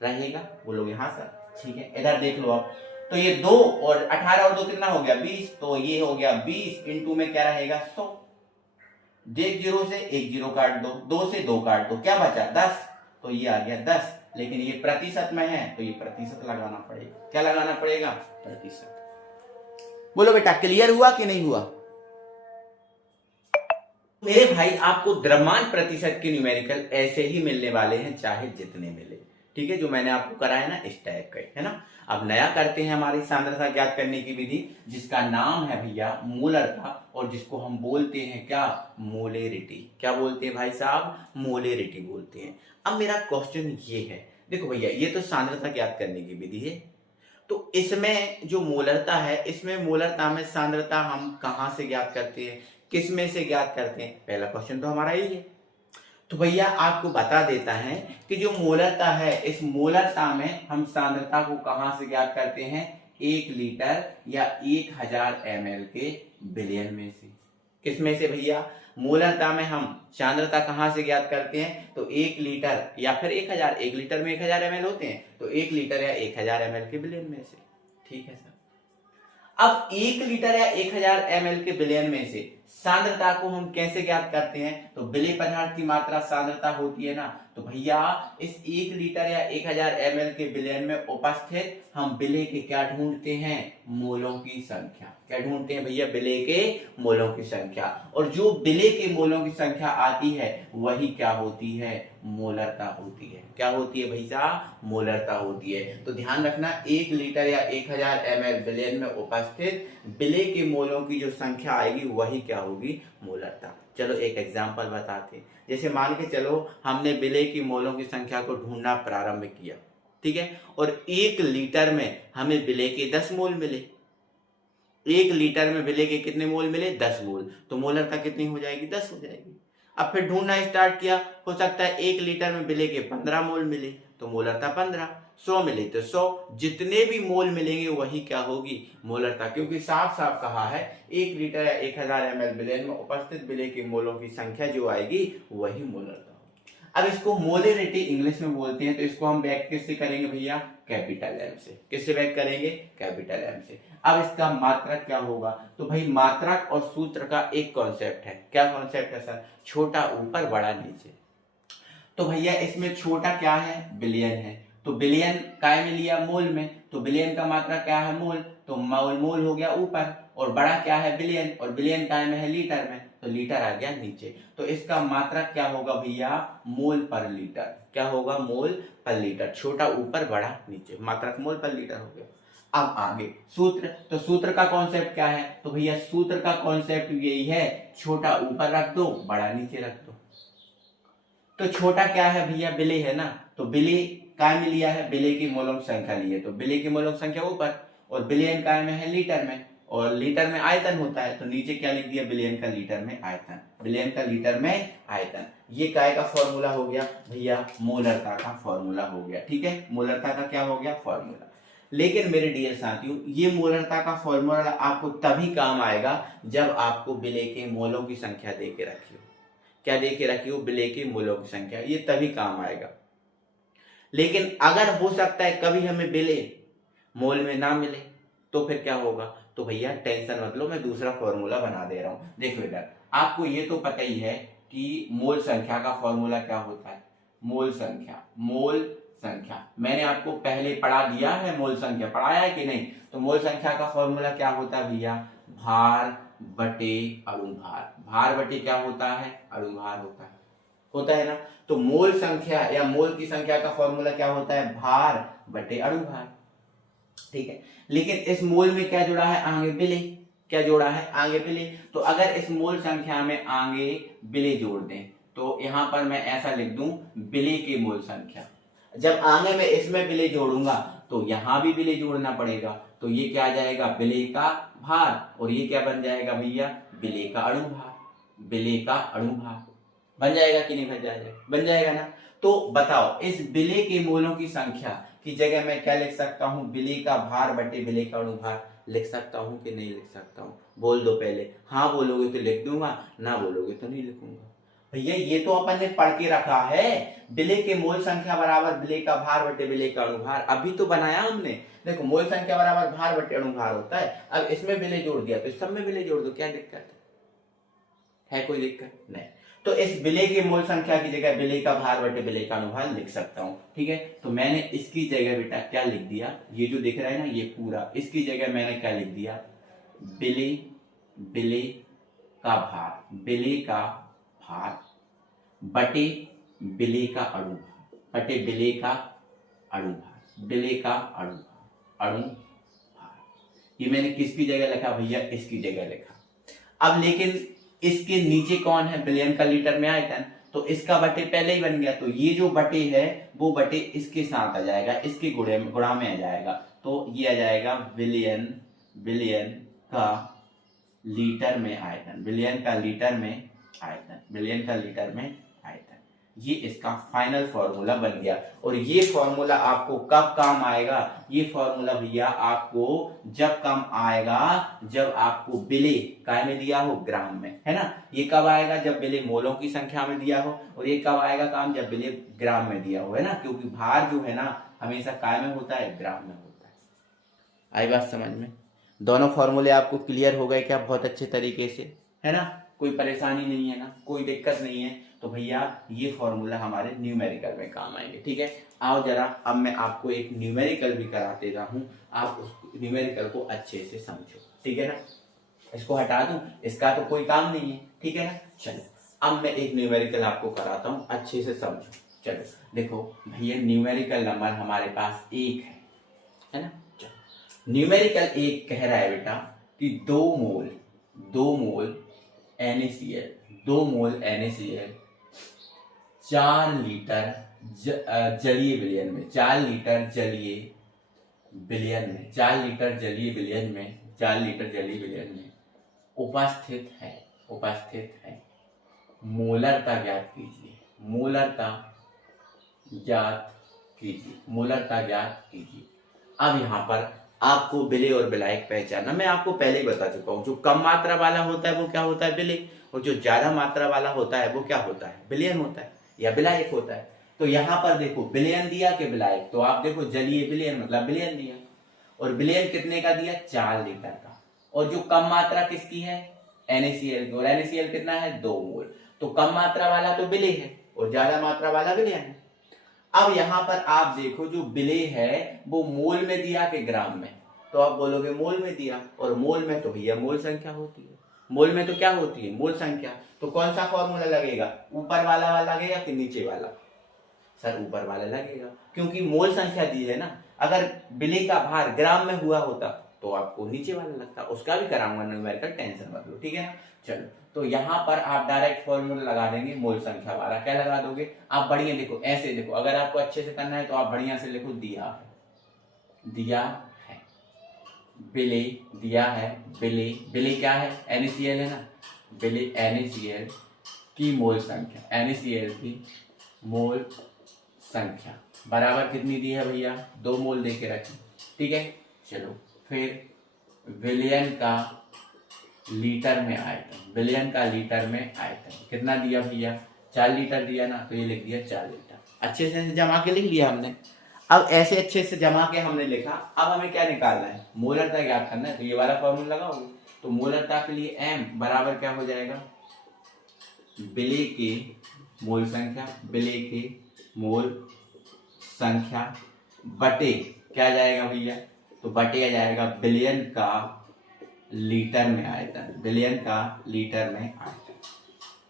रहेगा। बोलोगे हाँ सर, ठीक है। इधर देख लो आप, तो ये 2 और 18 और 2 कितना हो गया? 20। तो ये हो गया 20 इनटू में क्या रहेगा? 100। देख 0 से 1 0 काट दो, 2 से 2 काट दो, क्या बचा? 10। तो ये आ गया 10। लेकिन ये प्रतिशत में है तो ये प्रतिशत लगाना पड़ेगा। क्या लगाना पड़ेगा? प्रतिशत। बोलो बेटा क्लियर हुआ कि नहीं हुआ? मेरे भाई आपको द्रव्यमान प्रतिशत के न्यूमेरिकल ऐसे ही मिलने वाले हैं, चाहे जितने मिले, ठीक है। जो मैंने आपको कराया ना इस टाइप का, है ना। अब नया करते हैं हमारी सांद्रता ज्ञात करने की विधि, जिसका नाम है भैया मोलरता, और जिसको हम बोलते हैं क्या? मोलेरिटी। क्या बोलते हैं भाई साहब? मोलेरिटी बोलते हैं। अब मेरा क्वेश्चन ये है, देखो भैया ये तो सांद्रता ज्ञात करने की विधि है, तो इसमें जो मोलरता है, इसमें मोलरता में सांद्रता हम कहां से ज्ञात करते हैं, किस में से ज्ञात करते हैं? पहला क्वेश्चन तो हमारा यही है। तो भैया आपको बता देता है कि जो मोलरता है, इस मोलरता में हम सांद्रता को कहां से ज्ञात करते हैं? 1 लीटर या 1000 ml के बिलियन में से। किस में से भैया? मोलरता में हम सांद्रता कहां से ज्ञात करते हैं? तो 1 लीटर या फिर 1000, 1 लीटर में 1000 ml होते हैं, तो 1 लीटर या 1000 ml के बिलियन में से, ठीक है सर। अब 1 लीटर या 1000 ml के बिलियन में से सांद्रता को हम कैसे ज्ञात करते हैं? तो विलेय पदार्थ की मात्रा सांद्रता होती है ना, तो भैया इस 1 लीटर या 1000 ml के बिलियन में उपस्थित हम विलेय के क्या ढूंढते हैं? मोलों की संख्या। क्या ढूंढते हैं भैया? विलेय के मोलों की संख्या। और जो विलेय के मोलों की संख्या आती है वही क्या होती है? मोलरता होती है। क्या होती है भाई साहब? मोलरता होती है। तो ध्यान रखना 1 लीटर या 1000 ml बिलियन में उपस्थित विलेय के मोलों की जो संख्या आएगी वही क्या होगी? मोलरता। चलो एक एग्जांपल बताते हैं। जैसे मान के चलो हमने विलेय की मोलों की संख्या को ढूंढना प्रारंभ किया, ठीक है, और 1 लीटर में हमें विलेय के 10 मोल मिले। 1 लीटर में विलेय के कितने मोल मिले? 10 मोल। तो मोलरता कितनी हो जाएगी? 10 हो जाएगी। अब फिर ढूंढना स्टार्ट किया, हो सकता है 1 लीटर में विलेय के 15 मोल मिले, तो मोलरता 15। 100 मिले तो 100, जितने भी मोल मिलेंगे वही क्या होगी? मोलरता। क्योंकि साफ साफ कहा है 1 लीटर या 1000 ml बिलियन में उपस्थित विलेय के मोलों की संख्या जो आएगी वही मोलरता। अब इसको मोलेरिटी इंग्लिश में बोलते हैं, तो इसको हम व्यक्त किससे करेंगे भैया? कैपिटल एम से। किससे व्यक्त करेंगे? कैपिटल एम से। अब इसका मात्रक क्या होगा? तो भाई मात्रक और सूत्र का एक कॉन्सेप्ट है। क्या कॉन्सेप्ट है सर? छोटा ऊपर बड़ा नीचे। तो भैया इसमें छोटा क्या है? बिलियन है, तो बिलियन काय में लिया? मोल में। तो बिलियन का मात्रक क्या है? मोल। तो मोल हो गया ऊपर, और बड़ा क्या है? बिलियन, और बिलियन काय में है? लीटर में, तो लीटर आ गया नीचे। तो इसका मात्रक क्या होगा भैया? मोल पर लीटर। क्या होगा? मोल पर लीटर। छोटा ऊपर बड़ा नीचे, मात्रक मोल पर लीटर हो गया। अब आगे सूत्र, तो सूत्र का कॉन्सेप्ट क्या है? तो भैया सूत्र का कॉन्सेप्ट यही है, छोटा ऊपर रख दो बड़ा नीचे रख दो। तो छोटा क्या है भैया? विलेय है ना, तो विलेय काय में लिया है? विलेय की मोलों की संख्या ली है, तो विलेय की मोलों की संख्या ऊपर, और बिलियन काय में है? लीटर में, और लीटर में आयतन होता है, तो नीचे क्या लिख दिया? बिलियन का लीटर में आयतन। बिलियन का लीटर में आयतन। ये काय का फॉर्मूला हो गया भैया? मोलरता का फॉर्मूला हो गया, ठीक है। मोलरता का क्या हो गया? फॉर्मूला। लेकिन मेरे डियर साथियों, ये मोलरता का फॉर्मूला आपको तभी काम आएगा जब आपको विलेय के मोलों की संख्या दे के रखी हो। क्या दे के रखी हो? विलेय के मोलों की संख्या, ये तभी काम आएगा। लेकिन अगर हो सकता है कभी हमें विलेय मोल में ना मिले, तो फिर क्या होगा? तो भैया टेंशन मत लो, मैं दूसरा फॉर्मूला बना दे रहा हूं। देखो बेटा, आपको ये तो पता ही है कि मोल संख्या का फॉर्मूला क्या होता है? मोल संख्या। मोल संख्या मैंने आपको पहले पढ़ा दिया है। मोल संख्या पढ़ाया है कि नहीं? तो मोल संख्या का फॉर्मूला क्या होता है भैया? भार बटे अणुभार। भार बटे क्या होता है? अणुभार होता है ना। तो मोल संख्या या मोल की संख्या का फॉर्मूला क्या होता है? भार बटे अणुभार, ठीक है। लेकिन इस मोल में क्या जुड़ा है? आगे विलेय। क्या जोड़ा है? आगे विलेय। तो अगर इस मोल संख्या में आगे विलेय जोड़ दें, तो यहां पर मैं ऐसा लिख दूं, विलेय की मोल संख्या। जब आगे में इसमें विलेय जोड़ूंगा तो यहाँ भी विलेय जोड़ना पड़ेगा। तो ये क्या आ जाएगा, विलेय का भार, और ये क्या बन जाएगा भैया, विलेय का अणु भार। विलेय का अणु भार बन जाएगा कि नहीं बन जाएगा, बन जाएगा ना। तो बताओ इस विलेय के मोलों की संख्या की जगह मैं क्या लिख सकता हूँ, विलेय का भार बटे विलेय का अणु भार लिख सकता हूँ कि नहीं लिख सकता हूँ, बोल दो पहले। हाँ बोलोगे तो लिख दूंगा, ना बोलोगे तो नहीं लिखूंगा। भैया ये तो अपन ने पढ़ के रखा है, विलेय के मोल संख्या बराबर विलेय का भार बटे विलेय का अणु भार, अभी तो बनाया हमने। देखो मोल संख्या बराबर भार बटे अणु भार होता है। अब इसमें विलेय जोड़ दिया तो इस सब में विलेय जोड़ दो, क्या दिक्कत है कोई दिक्कत नहीं। तो इस विलेय के मोल संख्या की जगह विलेय का भार बटे विलेय का अणु भार लिख सकता हूं, ठीक है। तो मैंने इसकी जगह बेटा क्या लिख दिया, ये जो दिख रहा है ना ये पूरा, इसकी जगह मैंने क्या लिख दिया, विलेय का भार, विलेय का भार बटे विलेय का अणु भार, बटे विलेय का अणु भार, विलेय का अणु भार। ये मैंने किसकी जगह लिखा भैया, इसकी जगह लिखा। अब लेकिन इसके नीचे कौन है, बिलियन का लीटर में आयतन, तो इसका बटे पहले ही बन गया, तो ये जो बटे है वो बटे इसके साथ आ जाएगा, इसके गुणा में आ जाएगा। तो ये आ जाएगा बिलियन का लीटर में आयतन, बिलियन का लीटर में आयतन, बिलियन का लीटर में आयतन। ये इसका फाइनल फॉर्मूला बन गया। और ये फॉर्मूला आपको कब काम आएगा, ये फॉर्मूला भैया आपको जब काम आएगा जब आपको विलेय काय में दिया हो, ग्राम में, है ना। ये कब आएगा, जब विलेय मोलों की संख्या में दिया हो, और ये कब आएगा काम, जब विलेय ग्राम में दिया हो, है ना। क्योंकि भार जो है ना हमेशा काय में होता है, ग्राम में होता है। आई बात समझ में, दोनों फॉर्मूले आपको क्लियर हो गए क्या, बहुत अच्छे तरीके से, है ना। कोई परेशानी नहीं है ना, कोई दिक्कत नहीं है। तो भैया ये फॉर्मूला हमारे न्यूमेरिकल में काम आएंगे, ठीक है। आओ जरा अब मैं आपको एक न्यूमेरिकल भी करा देता हूँ, आप उस न्यूमेरिकल को अच्छे से समझो, ठीक है ना। इसको हटा दूं, इसका तो कोई काम नहीं है, ठीक है ना। चलो अब मैं एक न्यूमेरिकल आपको कराता हूँ, अच्छे से समझो। चलो देखो भैया न्यूमेरिकल नंबर हमारे पास 1 है ना। चलो न्यूमेरिकल 1 कह रहा है बेटा कि 2 मोल NaCl, 2 मोल NaCl 4 लीटर जलीय विलयन में, 4 लीटर जलीय विलयन में, 4 लीटर जलीय विलयन में, 4 लीटर जलीय विलयन में उपस्थित है। मोलरता ज्ञात कीजिए, मोलरता ज्ञात कीजिए। अब यहाँ पर आपको विलेय और विलायक पहचानना, मैं आपको पहले ही बता चुका हूँ। जो कम मात्रा वाला होता है वो क्या होता है, विलेय, और जो ज्यादा मात्रा वाला होता है वो क्या होता है, विलयन होता है या विलायक होता है। तो यहाँ पर देखो विलयन दिया कि विलायक, तो आप देखो जलीय विलयन मतलब विलयन दिया, और विलयन कितने का दिया, 4 लीटर का। और जो कम मात्रा किसकी है, NaCl, और NaCl कितना है, 2 मोल। तो कम मात्रा वाला तो विलेय है और ज्यादा मात्रा वाला विलयन है। अब यहाँ पर आप देखो जो विलेय है वो मोल में दिया कि ग्राम में, तो आप बोलोगे मोल में दिया, और मोल में तो भैया मोल संख्या होती है, मोल में तो क्या होती है, मोल संख्या। तो कौन सा फॉर्मूला लगेगा, ऊपर वाला लगेगा कि नीचे वाला, सर ऊपर वाला लगेगा, क्योंकि मोल संख्या दी है ना। अगर विलेय का भार ग्राम में हुआ होता तो आपको नीचे वाला लगता, उसका भी कराऊंगा न्यूमेरिकल, टेंशन मत लो, ठीक है ना। चलो तो यहाँ पर आप डायरेक्ट फॉर्मूला लगा देंगे मोल संख्या वाला। क्या लगा दोगे आप, बढ़िया देखो, ऐसे देखो, अगर आपको अच्छे से करना है तो आप बढ़िया से लिखो, दिया है विलेय, दिया है विलेय क्या है, NaCl है ना, विलेय NaCl की मोल संख्या, NaCl की मोल संख्या बराबर कितनी दी है भैया, 2 मोल दे के रखें, ठीक है। चलो फिर विलयन का लीटर में आयतन, विलयन का लीटर में आयतन कितना दिया भैया, 4 लीटर दिया ना, तो ये लिख दिया 4 लीटर। अच्छे से जमा के लिख लिया हमने। अब ऐसे अच्छे से जमा के हमने लिखा, अब हमें क्या निकालना है, मोलरता ज्ञात करना है। तो ये वाला फॉर्मूला लगाओगे, तो मोलरता के लिए M बराबर क्या हो जाएगा, विलेय के मोल संख्या, विलेय के मोल संख्या बटे क्या जाएगा भैया, तो बटे आ जाएगा विलयन का लीटर में आयतन, विलयन का लीटर में आयतन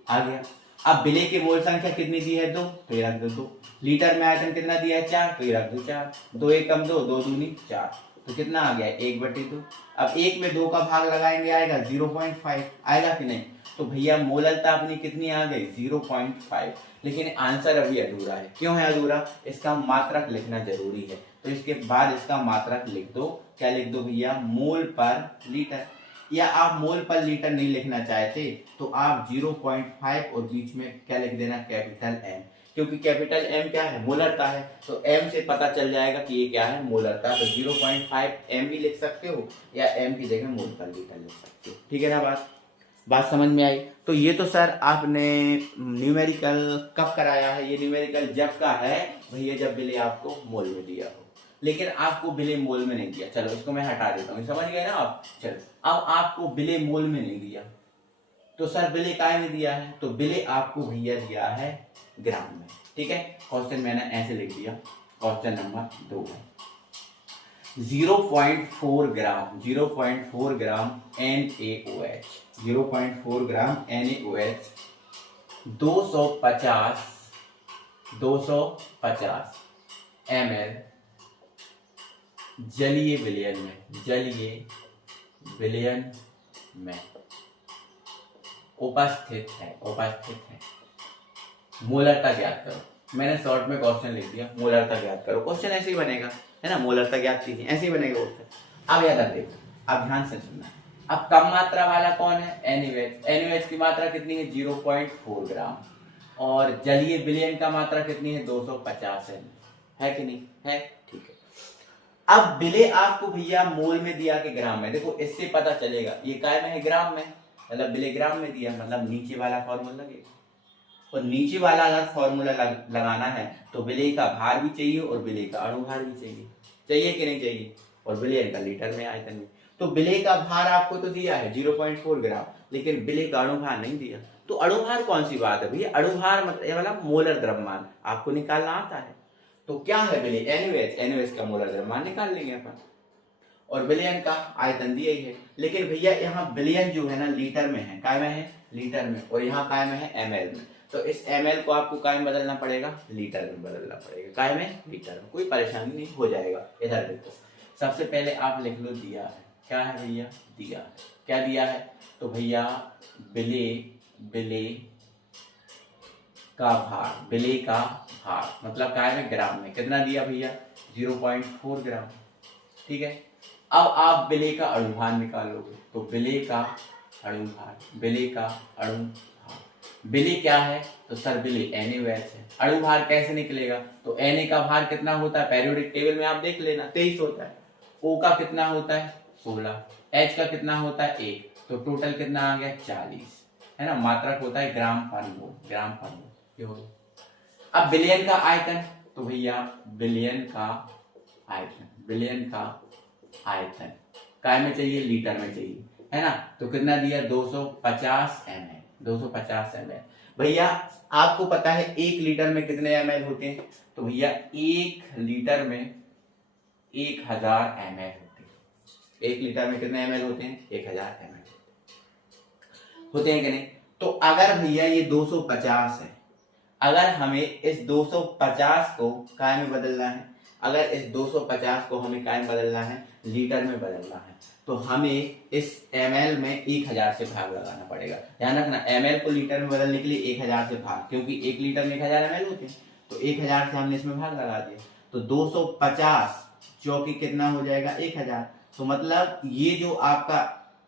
आ गया। अब विलेय की मोल संख्या कितनी दी है, 2, तो ये रख दो 2। लीटर में आयतन कितना दिया है, 4, तो ये रख दो 4। 2 1 कम 2, 2 दूनी 4, तो कितना आ गया, 1/2। अब 1 में 2 का भाग लगाएंगे आएगा 0.5, आएगा कि नहीं। तो भैया मोलरता अपनी कितनी आ गई, 0.5। लेकिन आंसर अभी अधूरा है, क्यों है अधूरा, इसका मात्रक लिखना जरूरी है। तो इसके बाद इसका मात्रक लिख दो। क्या लिख दो भैया? मोल पर लीटर। या आप मोल पर लीटर नहीं लिखना चाहते तो आप 0.5 और बीच में क्या लिख देना? कैपिटल एम, क्योंकि कैपिटल एम क्या है? मोलरता है, तो एम से पता चल जाएगा कि ये क्या है? मोलरता। तो 0.5 एम भी लिख सकते हो या एम की जगह मोल पर लीटर लिख सकते हो। ठीक है ना? बात समझ में आई? तो ये तो सर आपने न्यूमेरिकल कब कराया है? ये न्यूमेरिकल जब का है भैया जब बिले आपको मोल में दिया हो, लेकिन आपको बिले मोल में नहीं दिया। चलो इसको मैं हटा देता हूँ, समझ गए ना आप? चलो अब आपको बिले मोल में नहीं दिया तो सर बिले काय में दिया है? तो बिले आपको भैया दिया है ग्राम में। ठीक है, क्वेश्चन मैंने ऐसे लिख दिया, क्वेश्चन नंबर 2 है 0.4 ग्राम 0.4 ग्राम NaOH 0.4 ग्राम NaOH 250 ml जलीय विलयन में उपस्थित है। मोलरता ज्ञात करो। मैंने शॉर्ट में क्वेश्चन लिख दिया, मोलरता ज्ञात करो। क्वेश्चन ऐसे ही बनेगा, है ना? मोलरता ज्ञात कीजिए, ऐसे ही बनेगा क्वेश्चन। अब याद रखिए, अब ध्यान से सुनना। अब कम मात्रा वाला कौन है? NaOH की मात्रा कितनी है? 0.4 ग्राम। और जलीय विलयन का मात्रा कितनी है? 250 है कि नहीं है? ठीक है। अब बिले आपको भैया मोल में दिया कि ग्राम में? देखो इससे पता चलेगा ये काय में है? ग्राम में, मतलब बिले ग्राम में दिया, मतलब नीचे वाला फॉर्मूला लगेगा। और नीचे वाला अगर फॉर्मूला लगाना है तो बिले का भार भी चाहिए और बिले का अणु भार भी चाहिए कि नहीं चाहिए? और बिलियन का लीटर में आयतन में। तो बिले का भार आपको तो दिया है 0.4 ग्राम, लेकिन बिले का अणु भार नहीं दिया। तो अणु भार कौन सी बात है भैया? अणु भार मतलब मोलर द्रव्यमान आपको निकालना आता है। तो क्या है बिले? NaOH का मोलर द्रव्यमान निकाल लेंगे अपन, और बिलियन का आयतन दिया ही है। लेकिन भैया यहाँ बिलियन जो है ना लीटर में है, काय में है? लीटर में। और यहाँ काय में है? ml में। तो इस ml को आपको काय में बदलना पड़ेगा? लीटर में बदलना पड़ेगा। काय में? लीटर में। कोई परेशानी नहीं, हो जाएगा। इधर देखो, सबसे पहले आप लिख लो दिया है। क्या है भैया? दिया है। क्या दिया है? तो भैया बिले का भार मतलब काय में? ग्राम में। कितना दिया भैया? 0.4 ग्राम। ठीक है। अब आप बिले का अणु भार निकालोगे तो बिले का अणु भार बिले क्या है? तो सर बिले NaOH है। अणु भार कैसे निकलेगा? तो Na का भार कितना होता है? पेरियोडिक टेबल में आप देख लेना 23 होता है। O का कितना होता है? 16। H का कितना होता है? 1। तो टोटल कितना आ गया? 40, है ना? मात्रक होता है ग्राम पर मोल। ये हो। अब बिलियन का आयतन, तो भैया बिलियन का आयतन काय में चाहिए? लीटर में चाहिए, है ना? तो कितना दिया? 250 ml। भैया आपको पता है 1 लीटर में कितने ml होते हैं? तो भैया 1 लीटर में 1000 ml होते हैं। 1 लीटर में कितने ml होते हैं? 1000 ml होते हैं कि नहीं? तो अगर भैया ये 250 है, अगर हमें इस 250 को काय में बदलना है, अगर इस 250 को हमें काय में बदलना है? लीटर में बदलना है, तो हमें इस ml में 1000 से भाग लगाना पड़ेगा। ध्यान रखना, ml को लीटर में बदलने के लिए 1000 से भाग, क्योंकि 1 लीटर में 1000 ml होते हैं, तो 1000 से हमने इसमें भाग लगा दिया। तो 250 चौकी कितना हो जाएगा? 1000। तो मतलब ये जो आपका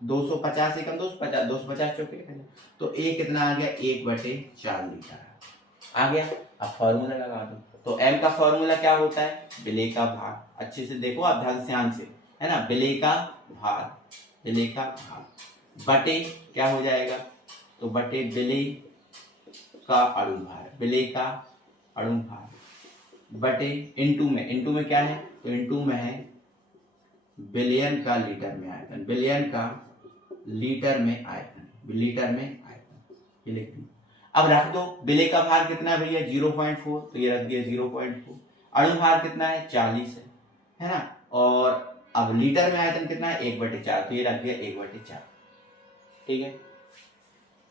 250 से कम 250 चौकी 1000, तो ये कितना आ गया? 1/4 लीटर आ गया। अब फॉर्मूला लगा दो। तो m का फॉर्मूला क्या होता है? बिले का भार। अच्छे से देखो आप, ध्यान से, है ना? बिले का भार बटे क्या हो जाएगा? तो बटे बिले का अणु भार बटे इनटू में क्या है? तो इनटू में है बिलियन का लीटर में आयतन। ये लिख दो। अब रख दो बिले का भार कितना है भैया? 0.4, तो ये रख दिया 0.4। अणु भार कितना है? 40 है ना? और अब लीटर में आयतन कितना है? 1/4, तो ये रख दिया 1/4। ठीक है,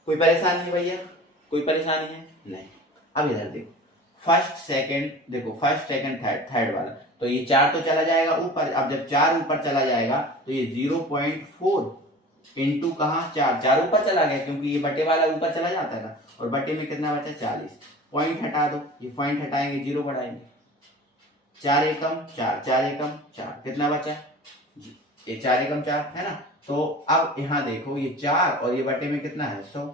कोई परेशानी है भैया? कोई परेशानी है? नहीं। अब इधर देखो, फर्स्ट सेकंड थर्ड वाला, तो ये 4 तो चला जाएगा ऊपर। अब जब 4 ऊपर चला जाएगा तो ये 0.4 इंटू कहाँ? 4 ऊपर चला गया, क्योंकि ये बटे वाला ऊपर चला जाता है ना। और बटे में कितना बचा? 40। पॉइंट हटा दो, ये पॉइंट हटाएंगे 0 बढ़ाएंगे, 4 एकम 4, 4 एकम 4, कितना बचा जी, ये 4 एकम 4 है ना। तो अब यहाँ देखो ये 4 और ये बटे में कितना है 100,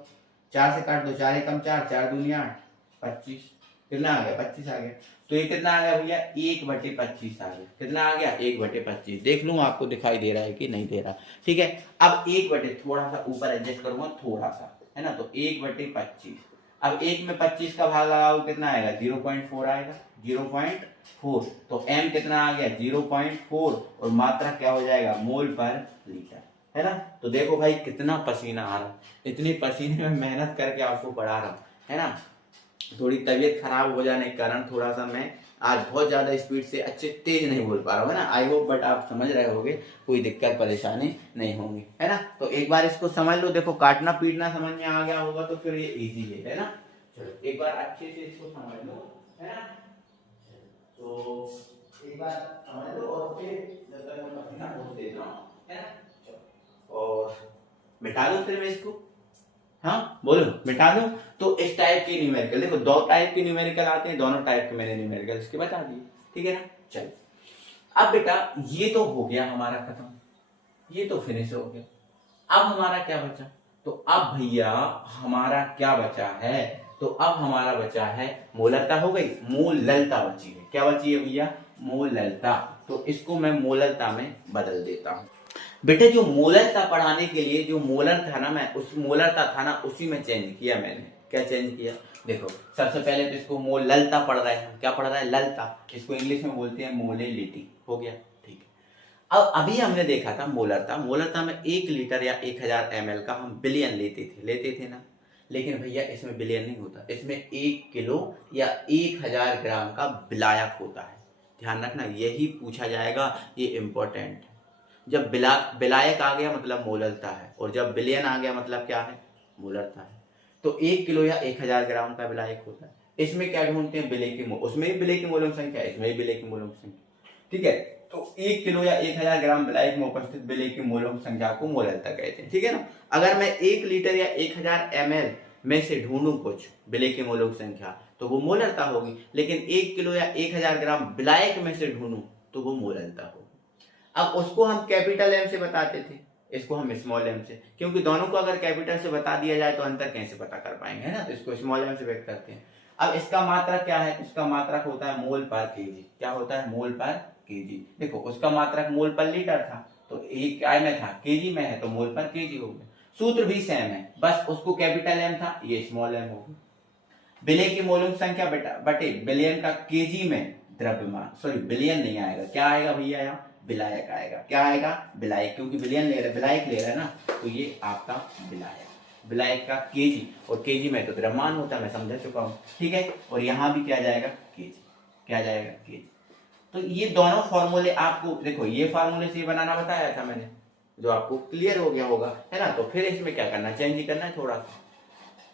4 से काट दो, 4 एकम 4, 4 दूनी 8, 25, कितना आ गया 25 आ गया। तो ये कितना आ गया भैया 1/25 आ गया, कितना आ गया 1/25। देख लूँ आपको दिखाई दे रहा है कि नहीं दे रहा, ठीक है। अब 1 बटे थोड़ा सा ऊपर एडजस्ट करूंगा थोड़ा सा, है ना, तो 1/25। अब 1 में 25 का भाग लगाओ कितना आएगा 0.4 आएगा, 0.4। तो m कितना आ गया 0.4 और मात्रा क्या हो जाएगा मोल पर लीटर, है ना। तो देखो भाई कितना पसीना आ रहा है, इतनी पसीने में मेहनत करके आपको पढ़ा रहा हूँ, है ना। थोड़ी तबीयत खराब हो जाने के कारण थोड़ा सा मैं आज बहुत ज्यादा स्पीड से अच्छे तेज नहीं बोल पा रहा हूँ, है ना। आई होप बट आप समझ रहे होगे, कोई दिक्कत परेशानी नहीं होगी, है ना। तो एक बार इसको समझ लो, देखो काटना पीटना समझ में आ गया होगा तो फिर ये इजी है ना। चलो एक बार अच्छे से इसको समझ लो, है ना। तो एक बार समझ लो और फिर जब तक मैं पसीना पोंछ देता हूँ, है ना। चलो और मिटा लो फिर मैं इसको, हाँ बोलो मिटा दो। तो इस टाइप के न्यूमेरिकल देखो, दो टाइप के न्यूमेरिकल आते हैं, दोनों टाइप के मैंने न्यूमेरिकल इसके बता दिए, ठीक है ना। चलो अब बेटा ये तो हो गया हमारा खत्म, ये तो फिनिश हो गया। अब हमारा क्या बचा, तो अब भैया हमारा क्या बचा है, तो अब हमारा बचा है मोलरता हो गई, मोललता बची है। क्या बची है भैया मोललता। तो इसको मैं मोलरता में बदल देता हूं। बेटे जो मोलर था पढ़ाने के लिए, जो मोलर था ना, मैं उस मोलर था ना उसी में चेंज किया मैंने। क्या चेंज किया देखो, सबसे पहले तो इसको मोललता पढ़ रहे हैं, क्या पढ़ रहा है ललता, इसको इंग्लिश में बोलते हैं मोलेलिटी, हो गया ठीक है। अब अभी हमने देखा था मोलरता, मोलरता में 1 लीटर या 1000 ml का हम बिलियन लेते थे ना। लेकिन भैया इसमें बिलियन नहीं होता, इसमें 1 किलो या 1000 ग्राम का विलायक होता है। ध्यान रखना यही पूछा जाएगा, ये इंपॉर्टेंट है। जब विलायक आ गया मतलब मोलरता है, और जब बिलियन आ गया मतलब क्या है मोलरता है। तो 1 किलो या 1000 ग्राम का विलायक होता है। इसमें क्या ढूंढते हैं विलेय की मोल, उसमें भी विलेय की मोलम संख्या, इसमें भी विलेय की मोलम संख्या, ठीक है। तो 1 किलो या 1000 ग्राम विलायक में उपस्थित विलेय की मोलम संख्या को मोलरता कहते हैं, ठीक है ना। अगर मैं 1 लीटर या 1000 ml में से ढूंढूं कुछ विलेय की मोलम संख्या तो वो मोलरता होगी, लेकिन 1 किलो या 1000 ग्राम विलायक में से ढूंढूं तो वो मोलरता होगी। अब उसको हम कैपिटल एम से बताते थे, इसको हम स्मॉल एम से, क्योंकि दोनों को अगर कैपिटल से बता दिया जाए तो अंतर कैसे पता कर पाएंगे, है ना। तो इसको स्मॉल एम से व्यक्त करते हैं। अब इसका मात्रक क्या है, इसका मात्रक होता है मोल पर केजी। क्या होता है मोल पर केजी। देखो उसका मात्रक मोल पर लीटर था, तो एक क्या में था केजी में है, तो मोल पर केजी हो गया। सूत्र भी सेम है, बस उसको कैपिटल एम था, ये स्मॉल एम हो गया। विलेय की मोलम संख्या बटे बिलियन का केजी में द्रव्यमान, सॉरी बिलियन नहीं आएगा, क्या आएगा भैया यहाँ विलायक आएगा। क्या आएगा विलायक, क्योंकि बिलियन ले रहा है, विलायक ले रहा है ना, तो ये आपका विलायक, विलायक का केजी, और केजी में तो द्रव्यमान होता है, मैं समझा चुका हूँ, ठीक है। और यहाँ भी क्या जाएगा केजी, क्या जाएगा केजी। तो ये दोनों फॉर्मूले आपको देखो, ये फॉर्मूले से बनाना बताया था मैंने, जो आपको क्लियर हो गया होगा, है ना। तो फिर इसमें क्या करना, चेंज ही करना है थोड़ा सा,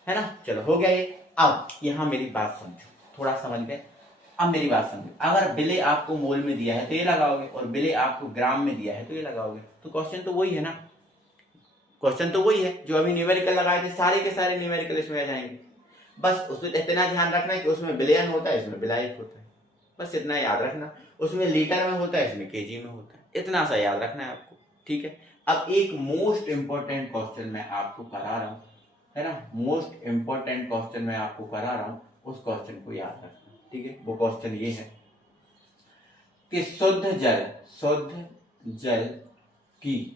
है ना। चलो हो गया ये। अब यहाँ मेरी बात समझो, थोड़ा समझ गए। अब मेरी बात समझो, अगर बिले आपको मोल में दिया है तो ये लगाओगे, और बिले आपको ग्राम में दिया है तो ये लगाओगे, तो क्वेश्चन तो वही है ना, क्वेश्चन तो वही है जो अभी न्यूमेरिकल लगाए थे, सारे के सारे न्यूमेरिकल इसमें आ जाएंगे। बस उसमें इतना ध्यान रखना है कि उसमें बिलियन होता है, इसमें विलायक होता है, बस इतना याद रखना। उसमें लीटर में होता है, इसमें केजी में होता है, इतना सा याद रखना है आपको, ठीक है। अब एक मोस्ट इंपॉर्टेंट क्वेश्चन मैं आपको करा रहा हूँ, है ना, मोस्ट इंपॉर्टेंट क्वेश्चन मैं आपको करा रहा हूँ, उस क्वेश्चन को याद रखना, ठीक है। वो क्वेश्चन ये है कि शुद्ध जल की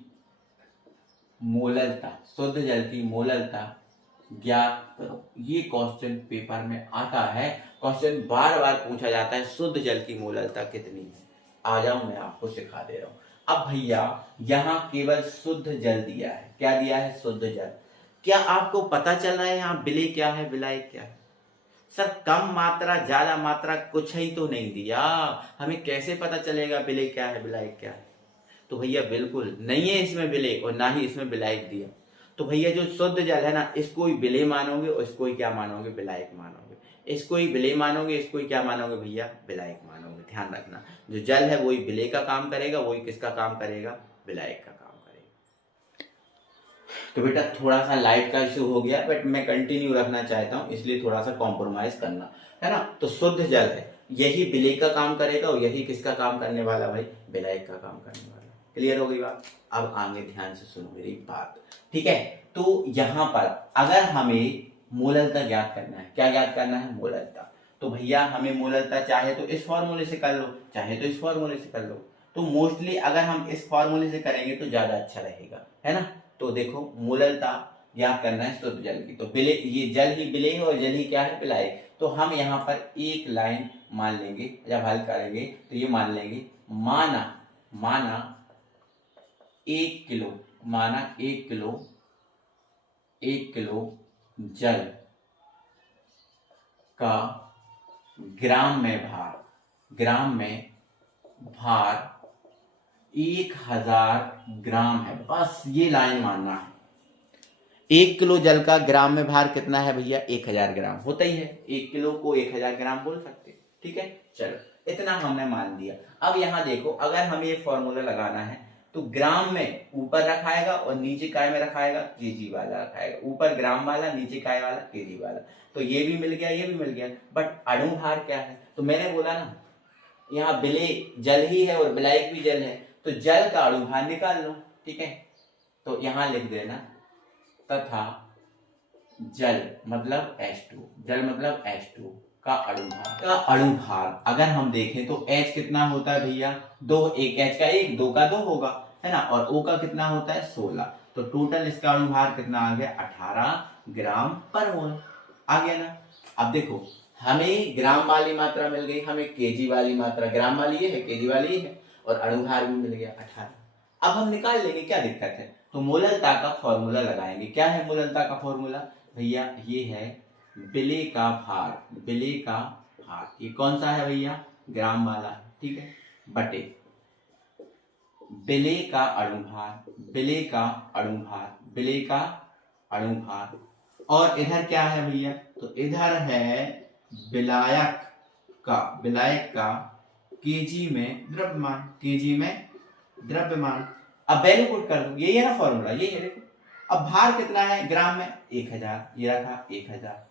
मोलरता, शुद्ध जल की मोलरता ज्ञात करो। ये क्वेश्चन पेपर में आता है, क्वेश्चन बार बार पूछा जाता है, शुद्ध जल की मोलरता कितनी है। आ जाओ मैं आपको सिखा दे रहा हूँ। अब भैया यहाँ केवल शुद्ध जल दिया है, क्या दिया है शुद्ध जल। क्या आपको पता चल रहा है यहाँ विलेय क्या है विलायक क्या है। सर कम मात्रा ज्यादा मात्रा कुछ ही तो नहीं दिया, हमें कैसे पता चलेगा विलेय क्या है विलायक क्या है। तो भैया बिल्कुल नहीं है इसमें विलेय और ना ही इसमें विलायक दिया। तो भैया जो शुद्ध जल है ना, इसको ही विलेय मानोगे और इसको ही क्या मानोगे विलायक मानोगे। इसको ही विलेय मानोगे, इसको ही क्या मानोगे भैया विलायक मानोगे। ध्यान रखना जो जल है वही विलेय का काम करेगा, वही किसका काम करेगा विलायक का काम करेगा। तो बेटा थोड़ा सा लाइट का इशू हो गया, बट मैं कंटिन्यू रखना चाहता हूँ, इसलिए थोड़ा सा कॉम्प्रोमाइज करना, है ना। तो शुद्ध जल है, यही विलेय का काम करेगा और यही किसका काम करने वाला भाई, विलायक का काम करने वाला। क्लियर हो गई बात। अब आगे ध्यान से सुनो मेरी बात, ठीक है। तो यहाँ पर अगर हमें मोललता ज्ञात करना है, क्या ज्ञात करना है, मोललता, तो भैया हमें मोललता चाहे तो इस फॉर्मूले से कर लो, चाहे तो इस फॉर्मूले से कर लो। तो मोस्टली अगर हम इस फॉर्मूले से करेंगे तो ज्यादा अच्छा रहेगा, है ना। तो देखो मोललता ज्ञात करना है शुद्ध जल की, तो विलेय, ये जल ही विलेय है और जल ही क्या है, विलायक। तो हम यहाँ पर एक लाइन मान लेंगे, जब हल करेंगे तो ये मान लेंगे, माना 1 किलो, माना 1 किलो जल का ग्राम में भार 1000 ग्राम है। बस ये लाइन मानना है। 1 किलो जल का ग्राम में भार कितना है भैया, 1000 ग्राम होता ही है। 1 किलो को 1000 ग्राम बोल सकते हैं, ठीक है। चलो इतना हमने मान दिया। अब यहाँ देखो, अगर हमें ये फॉर्मूला लगाना है तो ग्राम में ऊपर रखाएगा और नीचे काय में रखाएगा, केजी वाला रखाएगा। ऊपर ग्राम वाला, नीचे काय वाला, केजी वाला। तो ये भी मिल गया, ये भी मिल गया। बट अणु भार क्या है, तो मैंने बोला ना यहाँ विलेय जल ही है और विलायक भी जल है, तो जल का अणु भार निकाल लो, ठीक है। तो यहाँ लिख देना तथा जल मतलब H2, जल मतलब H2 का अणु भार अगर हम देखें तो H कितना होता है भैया, 2, एक H का 1, 2 का 2 होगा, है ना। और O का कितना होता है, 16। तो टोटल इसका अणु भार कितना आ गया, 18 ग्राम पर मोल आ गया ना। अब देखो हमें ग्राम वाली मात्रा मिल गई, हमें केजी वाली मात्रा, ग्राम वाली ये है, केजी वाली ये है, और अणु भार भी मिल गया 18। अब हम निकाल लेंगे, क्या दिक्कत है। तो मोललता का फॉर्मूला लगाएंगे। क्या है मोललता का फॉर्मूला भैया, ये है विलेय का भार, ये कौन सा है भैया, ग्राम वाला, ठीक है, बटे विलेय का अणु भार। और इधर क्या है भैया, तो इधर है विलायक का केजी में द्रव्यमान। अब वैल्यू पुट कर दो, यही है ना फॉर्मूला, यही है। देखो अब भार कितना है ग्राम में, 1000, ये रखा 1000।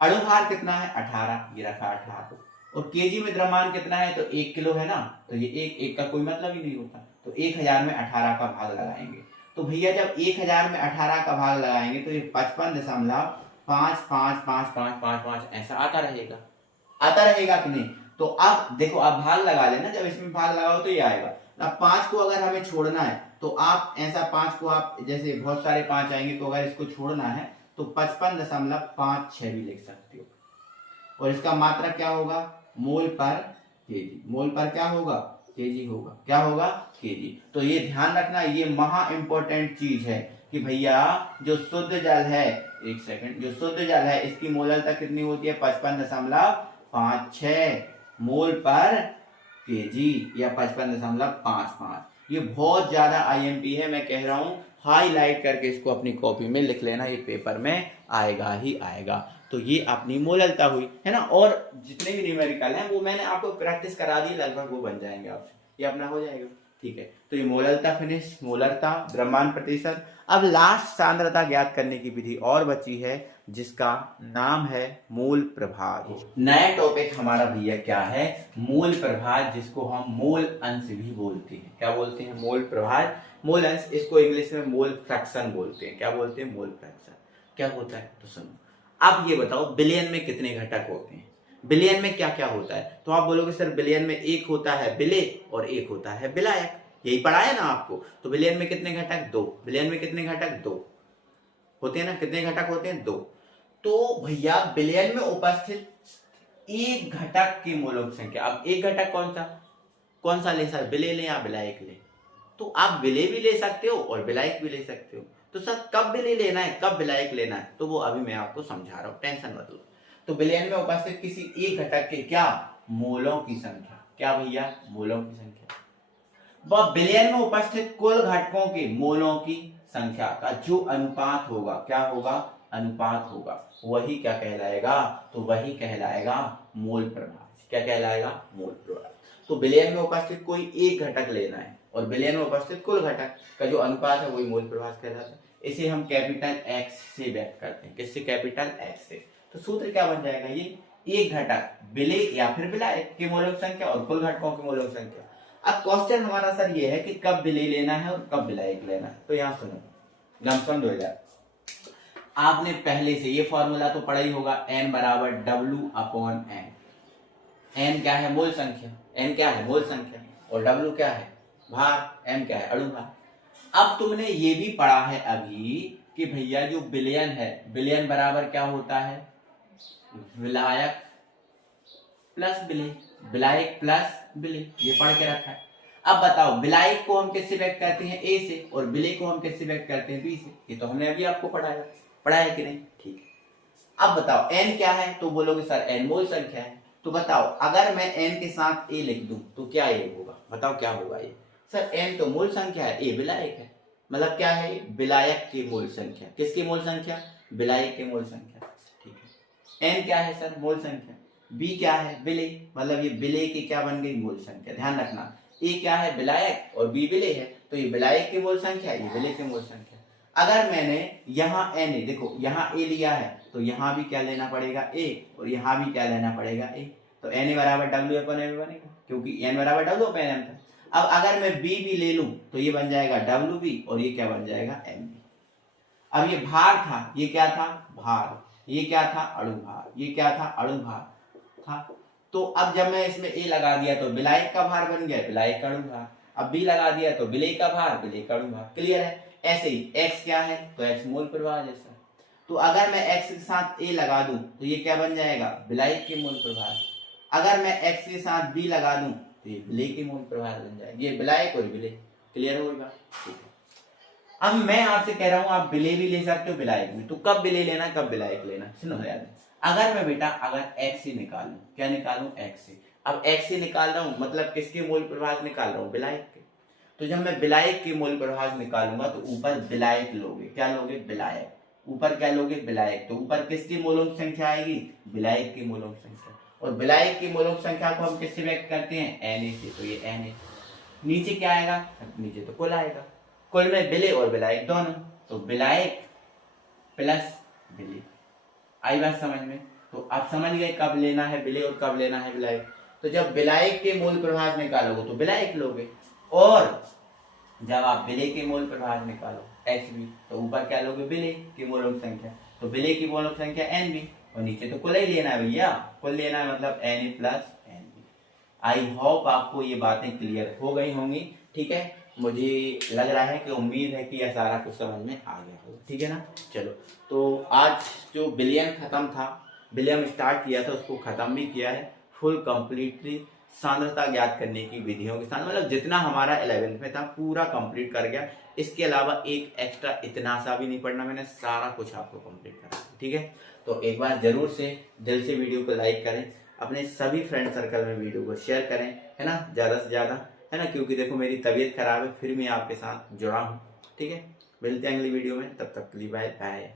अणु भार कितना है 18, ये रखा 18। और केजी में द्रव्यमान कितना है, तो 1 किलो है ना, तो ये एक का कोई मतलब ही नहीं होता। तो 1000 में 18 का भाग लगाएंगे। तो भैया जब 1000 में 18 का भाग लगाएंगे तो ये 55.555555 ऐसा आता रहेगा कि नहीं। तो अब देखो, आप भाग लगा लेना, जब इसमें भाग लगाओ तो ये आएगा। अब 5 को अगर हमें छोड़ना है तो आप ऐसा 5 को, आप जैसे बहुत सारे 5 आएंगे, तो अगर इसको छोड़ना है तो 55.56 भी लिख सकते हो। और इसका मात्रा क्या होगा, मोल पर केजी। मोल पर क्या होगा, केजी होगा। क्या होगा, केजी। तो ये ध्यान रखना, ये महा इंपॉर्टेंट चीज है कि भैया जो शुद्ध जल है, एक सेकंड, जो शुद्ध जल है इसकी मोललता कितनी होती है, 55.56 मोल पर केजी या 55.55। ये बहुत ज्यादा आईएमपी है, मैं कह रहा हूं हाईलाइट करके इसको अपनी कॉपी में लिख लेना, ये पेपर में आएगा ही आएगा। तो ये अपनी मोललता हुई, है ना। और जितने भी न्यूमेरिकल हैं वो मैंने आपको प्रैक्टिस करा दी, लगभग वो बन जाएंगे आपसे, ये अपना हो जाएगा, ठीक है। तो ये मोललता फिनिश, मोलरता, द्रव्यमान प्रतिशत। अब लास्ट सांद्रता ज्ञात करने की विधि और बची है, जिसका नाम है मोल प्रभार। नया टॉपिक हमारा भैया क्या है, मोल प्रभार, जिसको हम मोल अंश भी बोलते हैं। क्या बोलते हैं, मोल प्रभार, मोल अंश। इसको इंग्लिश में मोल फ्रैक्शन बोलते हैं। क्या बोलते हैं, मोल फ्रैक्शन। क्या होता है तो सुनो। अब ये बताओ बिलियन में कितने घटक होते हैं, बिलियन में क्या क्या होता है। तो आप बोलोगे सर बिलियन में एक होता है विलेय और एक होता है विलायक, यही पढ़ा है ना आपको। तो बिलियन में कितने घटक, 2। बिलियन में कितने घटक, 2 होते हैं ना। कितने घटक होते हैं, 2। तो भैया बिलियन में उपस्थित एक घटक की मोलों की संख्या। अब एक घटक कौन सा ले सर, विलेय ले या विलायक ले। तो आप विलेय भी ले सकते हो और विलायक भी ले सकते हो। तो सर कब विलेय लेना है, कब विलायक लेना है, तो वो अभी मैं आपको समझा रहा हूं, टेंशन मत लो। तो बिलियन में उपस्थित किसी एक घटक के क्या, मोलों की संख्या। क्या भैया, मोलों की संख्या। वह बिलियन में उपस्थित कुल घटकों के मोलों की संख्या का जो अनुपात होगा, क्या होगा, अनुपात होगा, वही क्या कहलाएगा, तो वही कहलाएगा मोल प्रभार। क्या कहलाएगा, मोल प्रभार। तो बिलियन में उपस्थित कोई एक घटक लेना है और बिलियन में उपस्थित कुल घटक का जो अनुपात है वही मोल प्रभार कहलाता है। इसे हम कैपिटल एक्स से व्यक्त करते हैं। किससे, कैपिटल एक्स से। तो सूत्र क्या बन जाएगा, ये एक घटक विलेय या फिर विलायक की मूलक संख्या और कुल घटकों की मूलक संख्या। अब क्वेश्चन हमारा सर ये है कि कब विलेय लेना है और कब विलायक लेना है। तो यहाँ सुनो, लमसम 2000 आपने पहले से ये फॉर्मूला तो पढ़ा ही होगा, n बराबर W अपॉन n। n क्या है? मूल संख्या। n क्या है? मूल संख्या। और W क्या है? भार। m क्या है? अणु भार। अब तुमने ये भी पढ़ा है अभी कि भैया जो विलयन है, विलयन बराबर क्या होता है? विलायक प्लस विलेय, विलायक प्लस विलेय, ये पढ़ के रखा है। अब बताओ विलायक को हम किससे व्यक्त करते हैं? A से, और विलेय को हम किससे व्यक्त करते हैं? B से। ये तो हमने अभी आपको पढ़ाया कि नहीं? ठीक है। अब बताओ n क्या है? तो बोलोगे सर n मूल संख्या है। तो बताओ अगर मैं n के साथ a लिख दूं तो क्या ये होगा? बताओ क्या होगा ये? सर n तो मूल संख्या है, a विलायक है, मतलब क्या है? विलायक की मूल संख्या। किसकी मूल संख्या? विलायक की मूल संख्या। ठीक है। n क्या है सर? मूल संख्या। b क्या है? विलेय, मतलब ये विलेय की क्या बन गई? मूल संख्या। ध्यान रखना, a क्या है? विलायक और b विलेय है, तो ये विलायक की मूल संख्या, ये विलेय की मूल संख्या। अगर मैंने यहाँ n देखो यहाँ a लिया है तो यहाँ भी क्या लेना पड़ेगा? a, और यहाँ भी क्या लेना पड़ेगा? a। तो n बराबर w अपन m बनेगा, क्योंकि n बराबर w अपन m था। अब अगर मैं b भी ले लूं तो ये बन जाएगा wb, और ये क्या बन जाएगा? mb। अब ये भार था, ये क्या था? भार। ये क्या था? अणु भार। ये क्या था? अणु भार था। तो अब जब मैं इसमें a लगा दिया तो विलायक का भार बन गया, विलायक का अणु भार। अब b लगा दिया तो विलेय का भार, विलेय का अणु भार। क्लियर है? ऐसे ही x क्या है? तो x मूल प्रवाह जैसा। तो अगर मैं x के साथ a लगा दूं तो ये क्या बन जाएगा? विलायक के मूल प्रवाह। अगर मैं x के साथ b लगा दूं तो ये विलेय के मूल प्रवाह बन जाएगा। ये विलायक और विलेय। क्लियर होगा? ठीक है। अब मैं आपसे कह रहा हूं आप विलेय भी ले सकते हो विलायक में, तो कब विलेय लेना, कब विलायक लेना? सुनो याद, अगर मैं बेटा अगर x से निकालूं, क्या निकालूं? x से। अब x से निकाल रहा हूं मतलब किसके मूल प्रवाह निकाल रहा हूं? विलायक के। तो जब मैं विलायक के मूल प्रवाह निकालूंगा तो ऊपर विलायक लोगे, क्या लोगे? विलायक। ऊपर क्या लोगे? विलायक। तो ऊपर किसकी मूलक संख्या आएगी? विलायक की मूलक संख्या। और विलायक की मूलक संख्या को हम किससे व्यक्त करते हैं? Na से, तो ये Na। नीचे क्या आएगा? नीचे तो कुल आएगा, कुल में विलेय और विलायक दोनों, तो विलायक प्लस विलेय। आई बात समझ में? तो आप समझ गए कब लेना है विलेय और कब लेना है विलायक। तो जब विलायक के मूल प्रवाह निकालोगे तो विलायक लोगे, और जब आप विलेय के मूल प्रवाह निकालो xb तो ऊपर क्या लोगे? विलेय की मूलक संख्या। तो विलेय की मूलक संख्या nb, और नीचे तो कुल ही लेना है भैया, कुल लेना है, मतलब na plus nb। I hope आपको ये बातें क्लियर हो गई होंगी। ठीक है, मुझे लग रहा है कि उम्मीद है कि यह सारा कुछ समझ में आ गया होगा। ठीक है ना? चलो, तो आज जो विलयन खत्म था, विलयन स्टार्ट किया था, उसको खत्म भी किया है फुल कंप्लीटली सांद्रता ज्ञात करने की विधियों के साथ, मतलब जितना हमारा 11th में था पूरा कंप्लीट कर गया। इसके अलावा एक एक्स्ट्रा इतना सा भी नहीं पढ़ना, मैंने सारा कुछ आपको कंप्लीट करा। ठीक है, तो एक बार जरूर से दिल से वीडियो को लाइक करें, अपने सभी फ्रेंड सर्कल में वीडियो को शेयर करें, है ना, ज़्यादा से ज़्यादा, है ना, क्योंकि देखो मेरी तबीयत खराब है, फिर मैं आपके साथ जुड़ा हूँ। ठीक है, मिलते हैं अगली वीडियो में, तब तक के लिए बाय बाय।